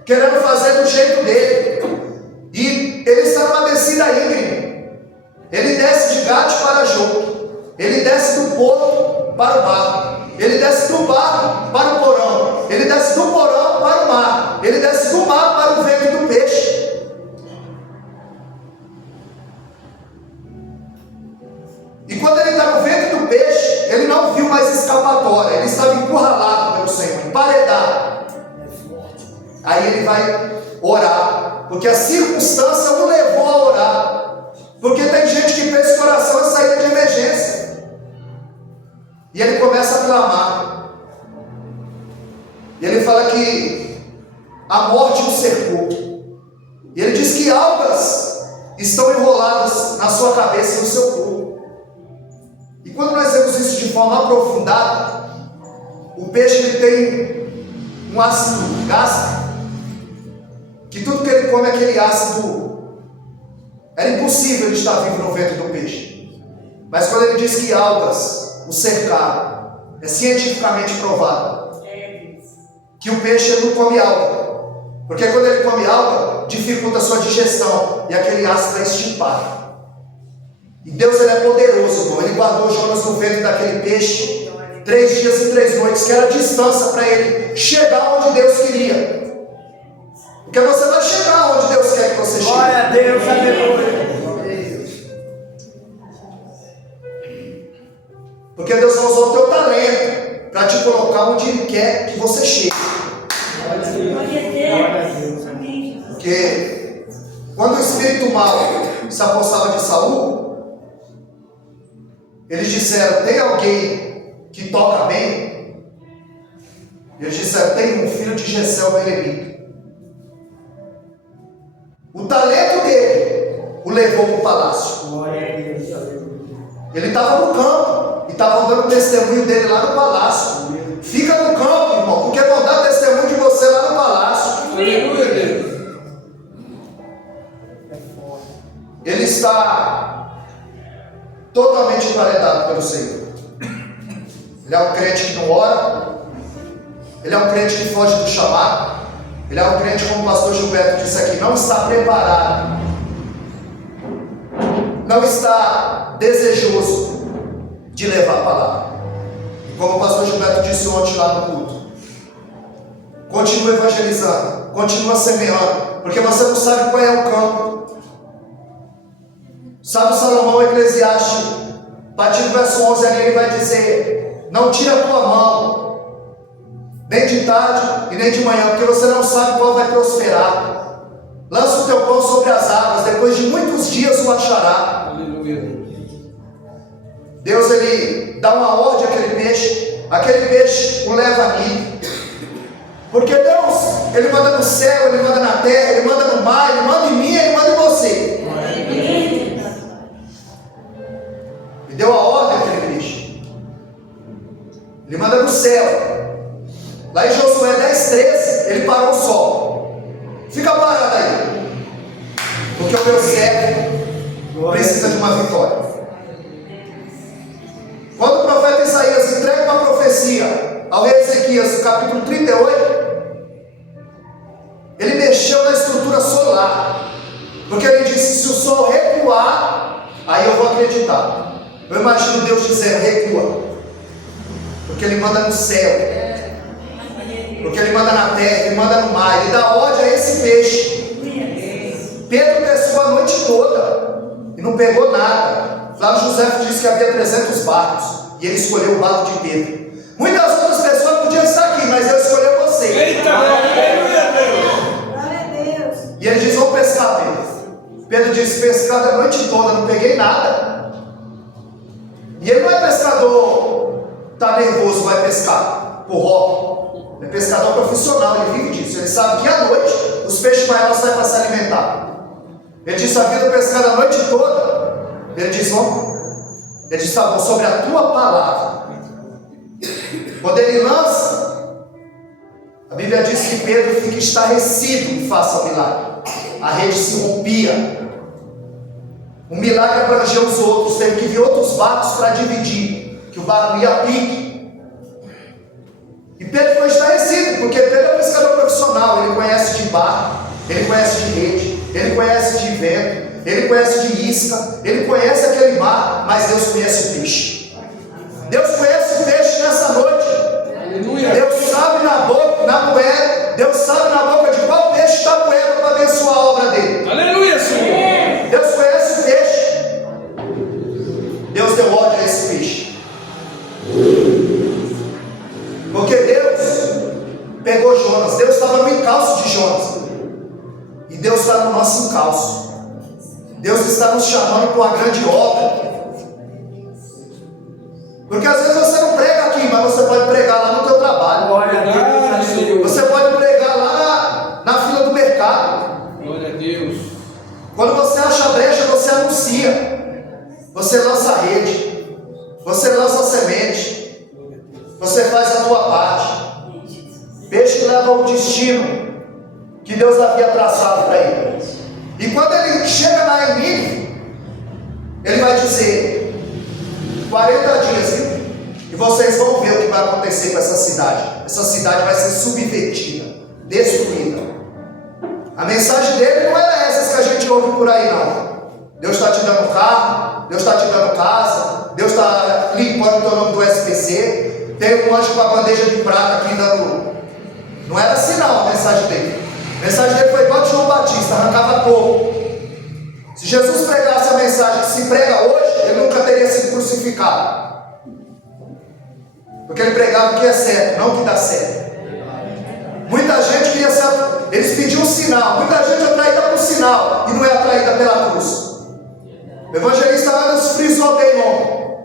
querendo fazer do jeito dele. E ele está numa descida íngreme. Ele desce de Gade para Jope. Ele desce do porto para o barco. Ele desce do barco para o porão. Ele desce do porão para o mar. Ele desce do mar para o ventre do peixe. E quando ele está no ventre do peixe, ele não viu mais escapatória. Ele estava encurralado pelo Senhor, emparedado. Aí ele vai orar, porque a circunstância o levou a orar. Porque tem gente que pensa que oração é saída de emergência. E ele começa a clamar. E ele fala que a morte o cercou. E ele diz que algas estão enroladas na sua cabeça e no seu corpo. E quando nós vemos isso de forma aprofundada, o peixe ele tem um ácido gástrico, que tudo que ele come, aquele ácido, era impossível ele estar vivo no ventre do peixe. Mas quando ele diz que algas o cercaram, é cientificamente provado que o peixe ele não come alga, porque quando ele come alga, dificulta a sua digestão e aquele ácido é extirpado. E Deus ele é poderoso, irmão. Ele guardou Jonas no ventre daquele peixe 3 dias e 3 noites, que era a distância para ele chegar onde Deus queria. Porque você vai chegar onde Deus quer que você chegue. Glória a Deus, aleluia. Porque Deus vai usar o teu talento para te colocar onde Ele quer que você chegue. Porque quando o espírito mau se apossava de Saul, eles disseram: tem alguém que toca bem? Eles disseram: tem um filho de Jessé o Belemita. O talento dele o levou para o palácio. Ele estava no campo e estava dando testemunho dele lá no palácio. Fica no campo, irmão, porque vão dar testemunho de você lá no palácio. Aleluia, Deus. Ele está totalmente emparedado pelo Senhor. Ele é um crente que não ora. Ele é um crente que foge do chamado. Ele é um crente, como o pastor Gilberto disse aqui, não está preparado, não está desejoso de levar a palavra. Como o pastor Gilberto disse ontem lá no culto, continua evangelizando, continua semeando, porque você não sabe qual é o campo. Sabe Salomão, Eclesiastes, a partir do verso 11 ali ele vai dizer: não tira a tua mão, nem de tarde e nem de manhã, porque você não sabe qual vai prosperar. Lança o teu pão sobre as águas, depois de muitos dias o achará. Aleluia. Deus ele dá uma ordem àquele peixe o leva a mim. Porque Deus, ele manda no céu, ele manda na terra, ele manda no mar, ele manda em mim, ele manda em você. E deu a ordem àquele peixe. Ele manda no céu. Lá em Josué 10:13, ele parou o sol. Fica parado aí, porque o meu servo precisa de uma vitória. Quando o profeta Isaías entrega uma profecia ao rei Ezequias, no capítulo 38, ele mexeu na estrutura solar, porque ele disse: se o sol recuar, aí eu vou acreditar. Eu imagino Deus dizendo: recua, porque ele manda no céu, porque ele manda na terra, ele manda no mar, ele dá ordem a esse peixe. Pedro pescou a noite toda e não pegou nada. Flávio José disse que havia 300 barcos e ele escolheu o barco de Pedro. Muitas outras pessoas podiam estar aqui, mas Deus escolheu você. Eita, aleluia, Deus. E ele diz: vamos pescar, Pedro. Pedro disse: pescado a noite toda, não peguei nada. E ele não é pescador, tá nervoso, vai pescar por hobby. É pescador profissional, ele vive disso. Ele sabe que à noite os peixes maiores saem para se alimentar. Ele disse: a vida pescada a noite toda. Ele disse: vamos. Ele disse: tá bom, sobre a tua palavra. Quando ele lança, a Bíblia diz que Pedro fica estarrecido em face ao milagre. A rede se rompia. O milagre abrangeu os outros. Teve que vir outros barcos para dividir, que o barco ia a pique. E Pedro foi estarrecido, porque Pedro é um pescador profissional. Ele conhece de barco, ele conhece de rede, ele conhece de vento, ele conhece de isca, ele conhece aquele mar, mas Deus conhece o peixe. Deus conhece o peixe nessa noite. Aleluia. Deus sabe na moeda, Deus sabe na boca de qual peixe está a moeda para abençoar a obra dele. Aleluia, Senhor. Deus conhece o peixe. Deus deu ordem a esse peixe. Porque Deus pegou Jonas. Deus estava no encalço de Jonas. E Deus está no nosso encalço. Deus está nos chamando para uma grande obra. Porque às vezes você não prega aqui, mas você pode pregar lá no teu trabalho. Glória a Deus, aleluia. Você pode pregar lá na fila do mercado. Glória a Deus. Quando você acha brecha, você anuncia. Você lança a rede. Você lança a semente. Você faz a tua parte. Peixe leva ao destino que Deus havia traçado para ele. E quando ele chega lá em Nínive, ele vai dizer: 40 dias, e vocês vão ver o que vai acontecer com essa cidade. Essa cidade vai ser subvertida, destruída. A mensagem dele não era essas que a gente ouve por aí, não. Deus está te dando carro, Deus está te dando casa, Deus está limpando o teu nome do SPC, tem um anjo com a bandeja de prata aqui dando. Não era assim não a mensagem dele. A mensagem dele foi igual de João Batista, arrancava couro. Se Jesus pregasse a mensagem que se prega hoje, ele nunca teria sido crucificado. Porque ele pregava o que é certo, não o que dá certo. Muita gente queria saber, eles pediam um sinal, muita gente é atraída por sinal e não é atraída pela cruz. O evangelista Ana nos frisou bem ontem,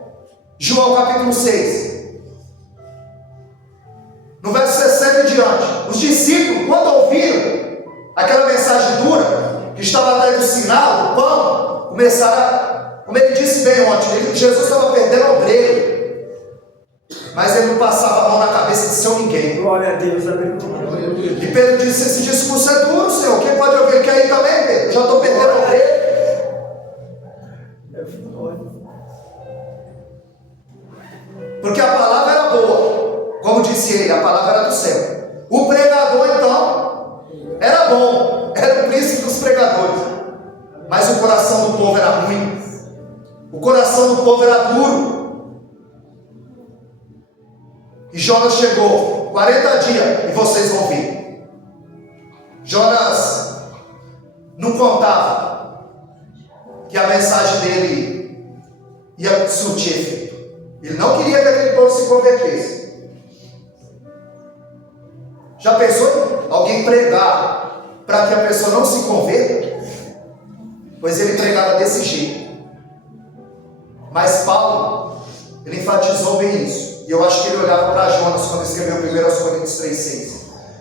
João capítulo 6. No verso 60 em diante, os discípulos, quando ouviram aquela mensagem dura, que estava atrás do sinal, do pão, começaram a, como ele disse bem ontem, Jesus estava perdendo o obreiro, mas ele não passava a mão na cabeça de seu ninguém. Glória a Deus, aleluia. E Pedro disse: esse discurso é duro, Senhor, quem pode ouvir? Ele quer ir também, Pedro? Eu já estou perdendo o obreiro. Porque a palavra era boa, como disse ele, a palavra era do céu. O pregador então era bom, era o príncipe dos pregadores, mas o coração do povo era ruim, o coração do povo era duro. E Jonas chegou, 40 dias, e vocês vão ver. Jonas não contava que a mensagem dele ia surtir efeito. Ele não queria que aquele povo se convertesse. Já pensou alguém pregar para que a pessoa não se converta? Pois ele pregava desse jeito. Mas Paulo, ele enfatizou bem isso. E eu acho que ele olhava para Jonas quando escreveu 1 Coríntios 3,6.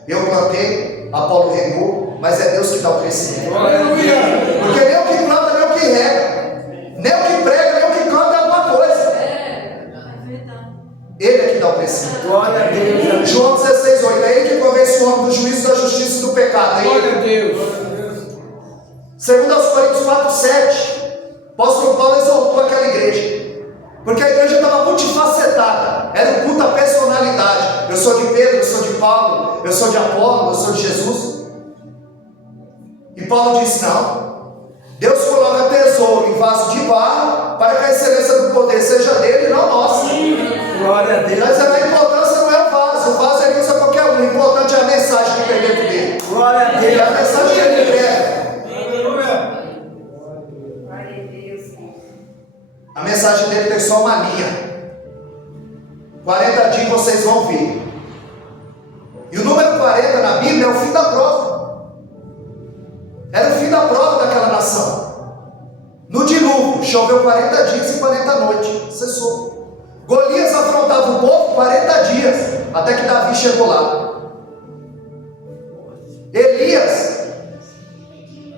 Eu plantei, Apolo regou, mas é Deus que dá o crescimento. Aleluia. Porque nem o que planta, nem o que rega, nem o que prega, nem o que canta é alguma coisa. Ele é que dá o crescimento. Glória a Deus. João 16,8. É ele que convence o homem do juízo, da justiça e do pecado. Glória a Deus. 2 Coríntios 4,7. Apóstolo Paulo exaltou aquela igreja, porque a igreja estava multifacetada. Era um culto à personalidade. Eu sou de Pedro, eu sou de Paulo, eu sou de Apolo, eu sou de Jesus. E Paulo disse: não, Deus coloca tesouro em vaso de barro para que a excelência do poder seja dele e não nossa. Glória a Deus. Mas a importância não é o vaso ele usa qualquer um. O importante é a mensagem que tem dentro dele. Glória a Deus. É a mensagem que ele prega. A mensagem dele tem só uma linha. 40 dias vocês vão ver. E o número 40 na Bíblia é o fim da prova. Era o fim da prova daquela nação. No dilúvio, choveu 40 dias e 40 noites. Cessou. Golias afrontava o povo 40 dias, até que Davi chegou lá. Elias,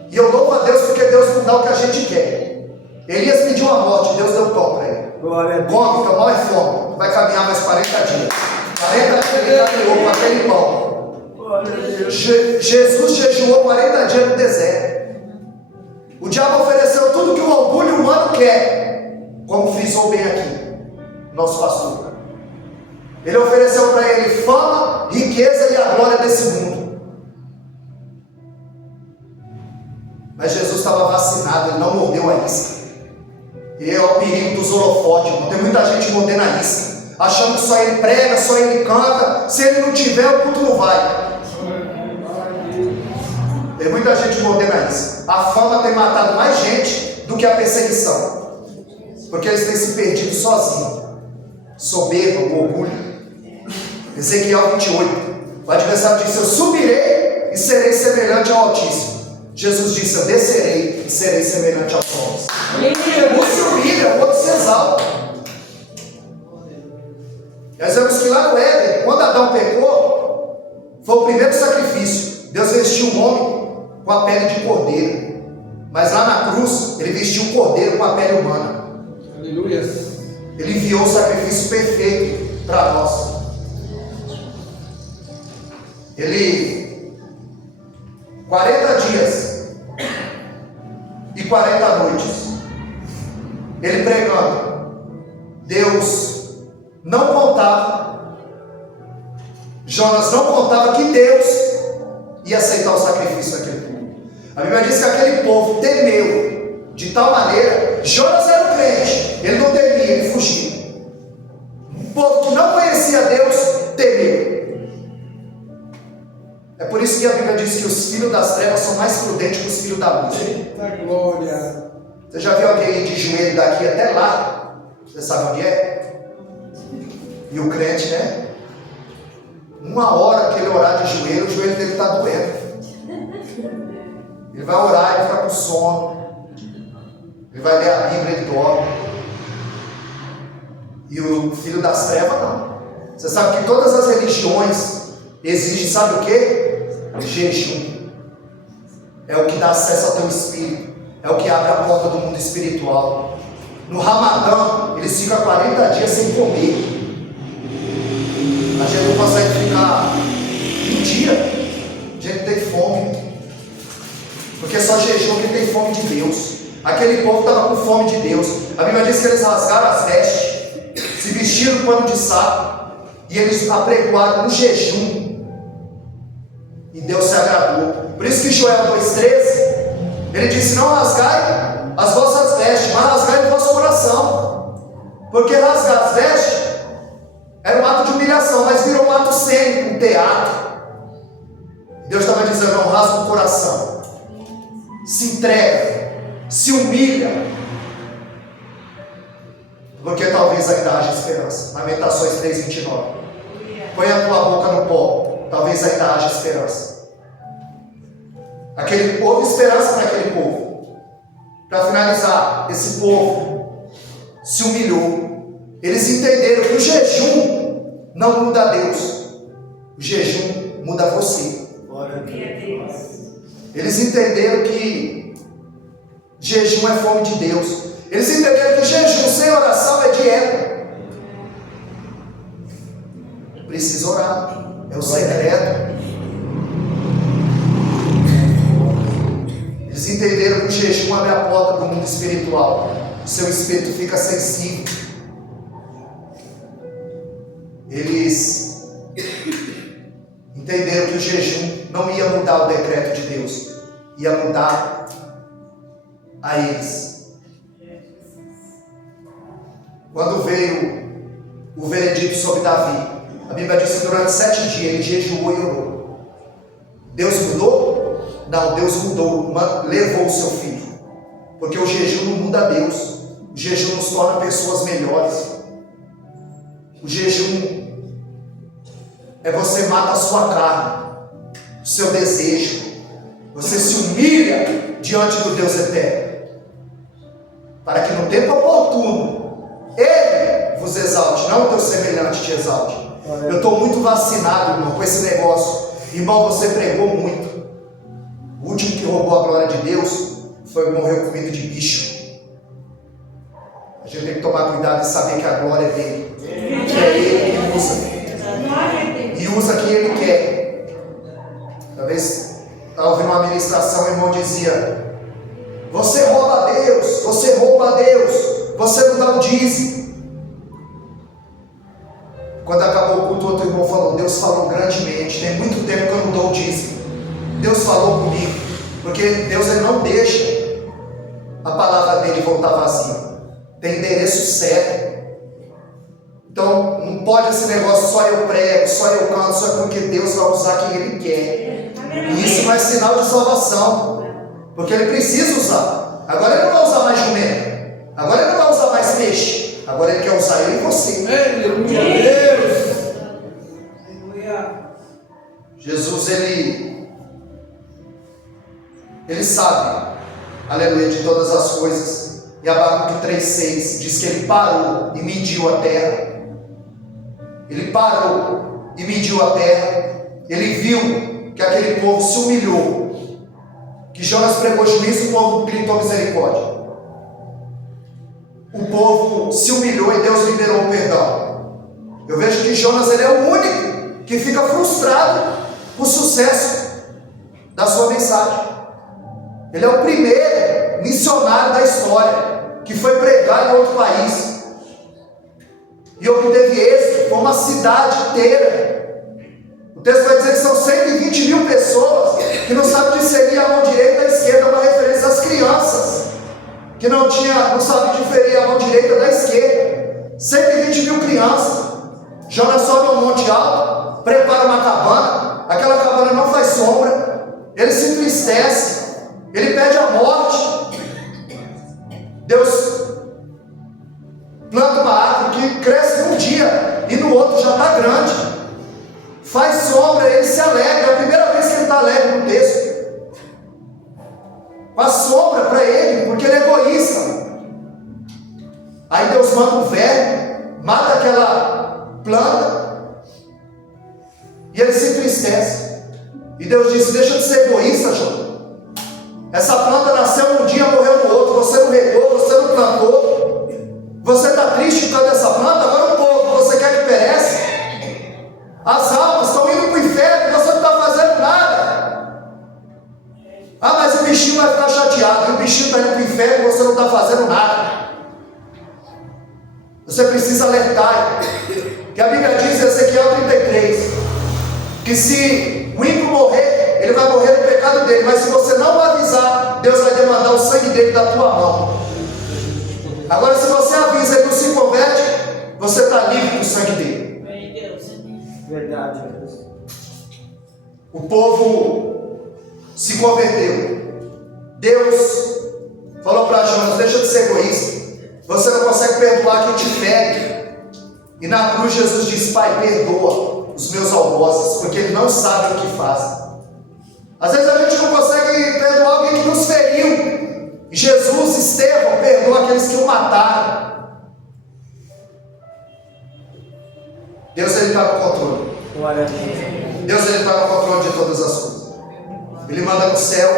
e eu louvo a Deus porque Deus não dá o que a gente quer. Elias pediu a morte, Deus deu pão para ele. Glória a Deus. Come, fica mal e fome. Vai caminhar mais 40 dias. 40 dias ele caminhou com aquele pão. Glória a Deus. Jesus jejuou 40 dias no deserto. O diabo ofereceu tudo que o orgulho humano quer, como frisou bem aqui nosso pastor. Ele ofereceu para ele fama, riqueza e a glória desse mundo. Mas Jesus estava vacinado, ele não mordeu a isca. E é o perigo dos holofotes. Tem muita gente mordendo a isca, achando que só ele prega, só ele canta. Se ele não tiver, o culto não vai. Tem muita gente mordendo a isca. A fama tem matado mais gente do que a perseguição, porque eles têm se perdido sozinhos. Soberbo, orgulho. Ezequiel 28. O adversário disse: eu subirei e serei semelhante ao Altíssimo. Jesus disse: eu descerei e serei semelhante aos homens. Um se humilha, o outro se exalta. Nós vemos que lá no Éden, quando Adão pecou, foi o primeiro sacrifício. Deus vestiu o homem com a pele de cordeiro, mas lá na cruz ele vestiu o cordeiro com a pele humana. Aleluia. Ele enviou o sacrifício perfeito para nós. Ele, 40 dias e 40 noites, ele pregando, Deus não contava, Jonas não contava que Deus ia aceitar o sacrifício daquele povo. A Bíblia diz que aquele povo temeu de tal maneira. Jonas era um crente, ele não temia, ele fugia. Um povo que não conhecia Deus temeu. É por isso que a Bíblia diz que os filhos das trevas são mais prudentes que os filhos da luz. Eita glória. Você já viu alguém de joelho daqui até lá? Você sabe onde é? E o crente, né? Uma hora que ele orar de joelho, o joelho dele está doendo. Ele vai orar, ele fica com sono. Ele vai ler a Bíblia, ele dorme. E o filho das trevas não. Você sabe que todas as religiões exigem, sabe o que? Jejum. É o que dá acesso ao teu espírito. É o que abre a porta do mundo espiritual. No Ramadã, eles ficam 40 dias sem comer. A gente não consegue ficar um dia. A gente tem fome. Porque só jejum que tem fome de Deus. Aquele povo estava com fome de Deus. A Bíblia diz que eles rasgaram as vestes, se vestiram de pano de saco, e eles apregoaram no jejum. E Deus se agradou. Por isso que Joel 2,13, ele disse: não rasgai as vossas vestes, mas rasgai o vosso coração. Porque rasgar as vestes era um ato de humilhação, mas virou um ato cênico, um teatro. Deus estava dizendo: não, rasga o coração, se entrega, se humilha, porque talvez ainda haja esperança. Lamentações 3,29. Põe a tua boca no pó, talvez ainda haja esperança. Houve esperança para aquele povo. Para finalizar, esse povo se humilhou. Eles entenderam que o jejum não muda Deus, o jejum muda você. Glória a Deus. Eles entenderam que jejum é fome de Deus. Eles entenderam que jejum sem oração é dieta. Precisa orar, é o secreto. Eles entenderam que o jejum abre a porta do mundo espiritual. O seu espírito fica sensível. Eles entenderam que o jejum não ia mudar o decreto de Deus, ia mudar a eles. Quando veio o veredito sobre Davi, a Bíblia diz que durante 7 dias ele jejuou e orou. Deus mudou? Não, Deus mudou, levou o seu filho. Porque o jejum não muda Deus. O jejum nos torna pessoas melhores. O jejum é você mata a sua carne, o seu desejo. Você se humilha diante do Deus eterno, para que no tempo oportuno Ele vos exalte, não o teu semelhante te exalte. Eu estou muito vacinado, irmão, com esse negócio. Irmão, você pregou muito. O último que roubou a glória de Deus morreu comido de bicho. A gente tem que tomar cuidado e saber que a glória é dele. Que é ele que usa. E usa quem ele quer. Talvez estava ouvindo uma ministração, o irmão dizia: você rouba a Deus, você rouba a Deus, você não dá o dízimo. Quando acabou o culto, outro irmão falou: Deus falou grandemente, tem muito tempo que eu não dou o dízimo. Deus falou comigo, porque Deus ele não deixa a palavra dele voltar vazia. Tem endereço certo. Então não pode esse negócio: só eu prego, só eu canto, só porque Deus vai usar quem ele quer. E isso não é sinal de salvação, porque ele precisa usar. Agora ele não vai usar mais jumento, agora ele não vai usar mais peixe, agora ele quer usar eu e você. Aleluia, Deus. Jesus ele sabe, aleluia, de todas as coisas. E Abacuque 3,6 diz que ele parou e mediu a terra. Ele parou e mediu a terra. Ele viu que aquele povo se humilhou, que Jonas pregou juízo, o povo gritou misericórdia. O povo se humilhou e Deus liberou o perdão. Eu vejo que Jonas ele é o único que fica frustrado o sucesso da sua mensagem. Ele é o primeiro missionário da história que foi pregar em outro país e obteve êxito com uma cidade inteira. O texto vai dizer que são 120 mil pessoas que não sabem discernir a mão direita da esquerda, uma referência às crianças que não sabem diferir a mão direita da esquerda. 120 mil crianças. Jonas sobe ao monte alto, prepara uma cabana, aquela cabana não faz sombra, ele se entristece, ele pede a morte. Deus planta uma árvore que cresce num dia e no outro já está grande, faz sombra, ele se alegra. É a primeira vez que ele está alegre no texto. Faz sombra para ele, porque ele é egoísta. Aí Deus manda um verme, mata aquela planta e ele se entristece. E Deus disse: deixa de ser egoísta, João. Essa planta nasceu num dia, morreu no outro. Você não regou, você não plantou. Você está triste por causa dessa planta. Agora o povo, você quer que pereça? As almas estão indo para o inferno, você não está fazendo nada. Ah, mas o bichinho vai ficar chateado. E o bichinho está indo para o inferno e você não está fazendo nada. Você precisa alertar. Que a Bíblia diz em Ezequiel 33 que se o ímpio morrer, ele vai morrer no pecado dele, mas se você não avisar, Deus vai demandar o sangue dele da tua mão. Agora, se você avisa e não se converte, você está livre do sangue dele. Verdade, Deus. O povo se converteu. Deus falou para Jonas: deixa de ser egoísta. Você não consegue perdoar quem te fere. E na cruz Jesus diz: Pai, perdoa os meus algozes, porque eles não sabem o que fazem. Às vezes a gente não consegue perdoar alguém que nos feriu. Jesus, Estevão, perdoa aqueles que o mataram. Deus, ele está no controle. Glória a Deus. Deus, ele está no controle de todas as coisas. Ele manda no céu,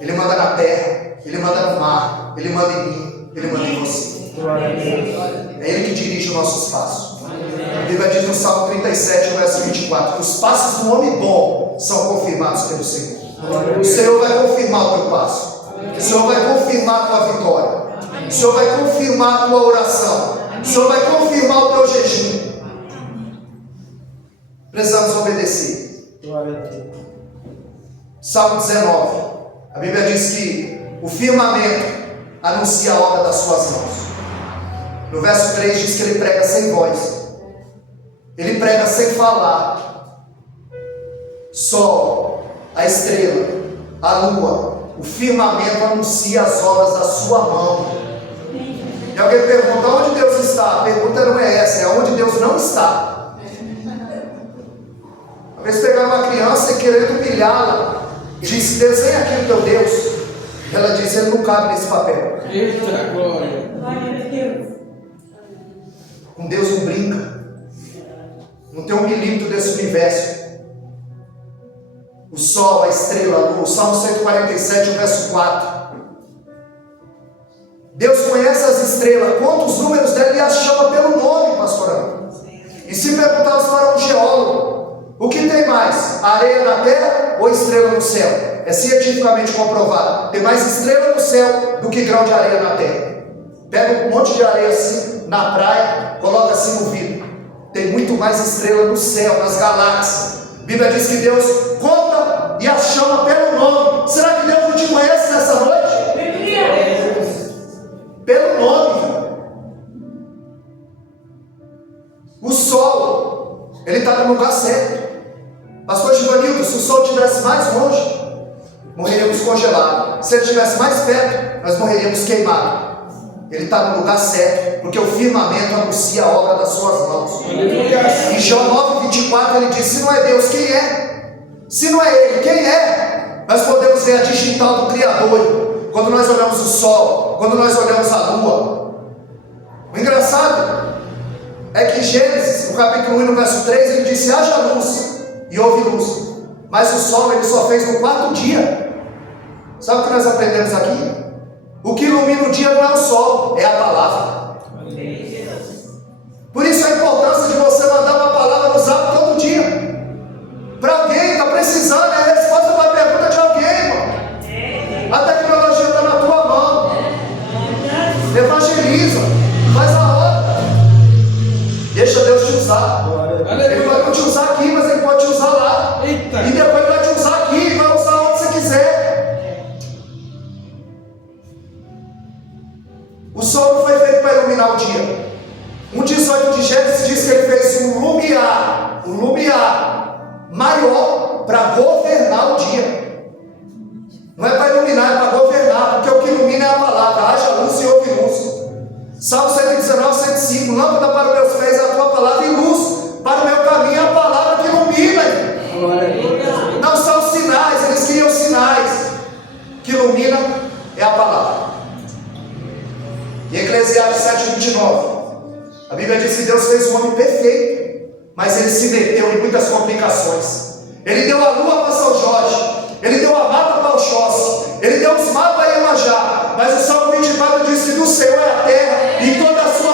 ele manda na terra, ele manda no mar, ele manda em mim, ele manda em você. Glória a Deus. É ele que dirige os nossos passos. A Bíblia diz no Salmo 37, verso 24, que os passos do homem bom são confirmados pelo Senhor. O Senhor vai confirmar o teu passo. O Senhor vai confirmar a tua vitória. O Senhor vai confirmar a tua oração. O Senhor vai confirmar o teu jejum. Precisamos obedecer. Glória a Deus. Salmo 19. A Bíblia diz que o firmamento anuncia a obra das suas mãos. No verso 3 diz que ele prega sem voz. Ele prega sem falar. Sol, a estrela, a lua, o firmamento anuncia as obras da sua mão. E alguém pergunta: onde Deus está? A pergunta não é essa, é onde Deus não está. Uma vez pegaram uma criança e querendo humilhá-la, disse: desenha aqui o teu Deus. Ela disse: ele não cabe nesse papel. Eita glória. Com Deus não brinca. Não tem um milímetro desse universo. O sol, a estrela, a lua. O Salmo 147, o verso 4. Deus conhece as estrelas, conta os números dela e as chama pelo nome, pastor. E se perguntasse para um geólogo: o que tem mais, areia na terra ou estrela no céu? É cientificamente comprovado. Tem mais estrela no céu do que grão de areia na terra. Pega um monte de areia assim na praia, coloca assim no vidro. Tem muito mais estrela no céu, nas galáxias. A Bíblia diz que Deus conta e as chama pelo nome. Será que Deus não te conhece nessa noite? Pelo nome. O sol, ele está no lugar certo. Pastor Givanildo, se o sol estivesse mais longe, morreríamos congelados. Se ele estivesse mais perto, nós morreríamos queimados. Ele está no lugar certo, porque o firmamento anuncia a obra das suas mãos. Em João 9:24 ele diz: se não é Deus, quem é? Se não é Ele, quem é? Nós podemos ver a digital do Criador quando nós olhamos o sol, quando nós olhamos a lua. O engraçado é que Gênesis, no capítulo 1, no verso 3, ele disse: haja luz, e houve luz. Mas o sol ele só fez no 4º dia. Sabe o que nós aprendemos aqui? O que ilumina o dia não é o sol, é a palavra. Por isso a importância de você mandar uma palavra no zap todo dia. Para alguém está precisando complicações. Ele deu a lua para São Jorge, ele deu a mata para Oxóssi, ele deu os mapas para Iemanjá, mas o Salmo 24 diz que do céu é a terra e toda a sua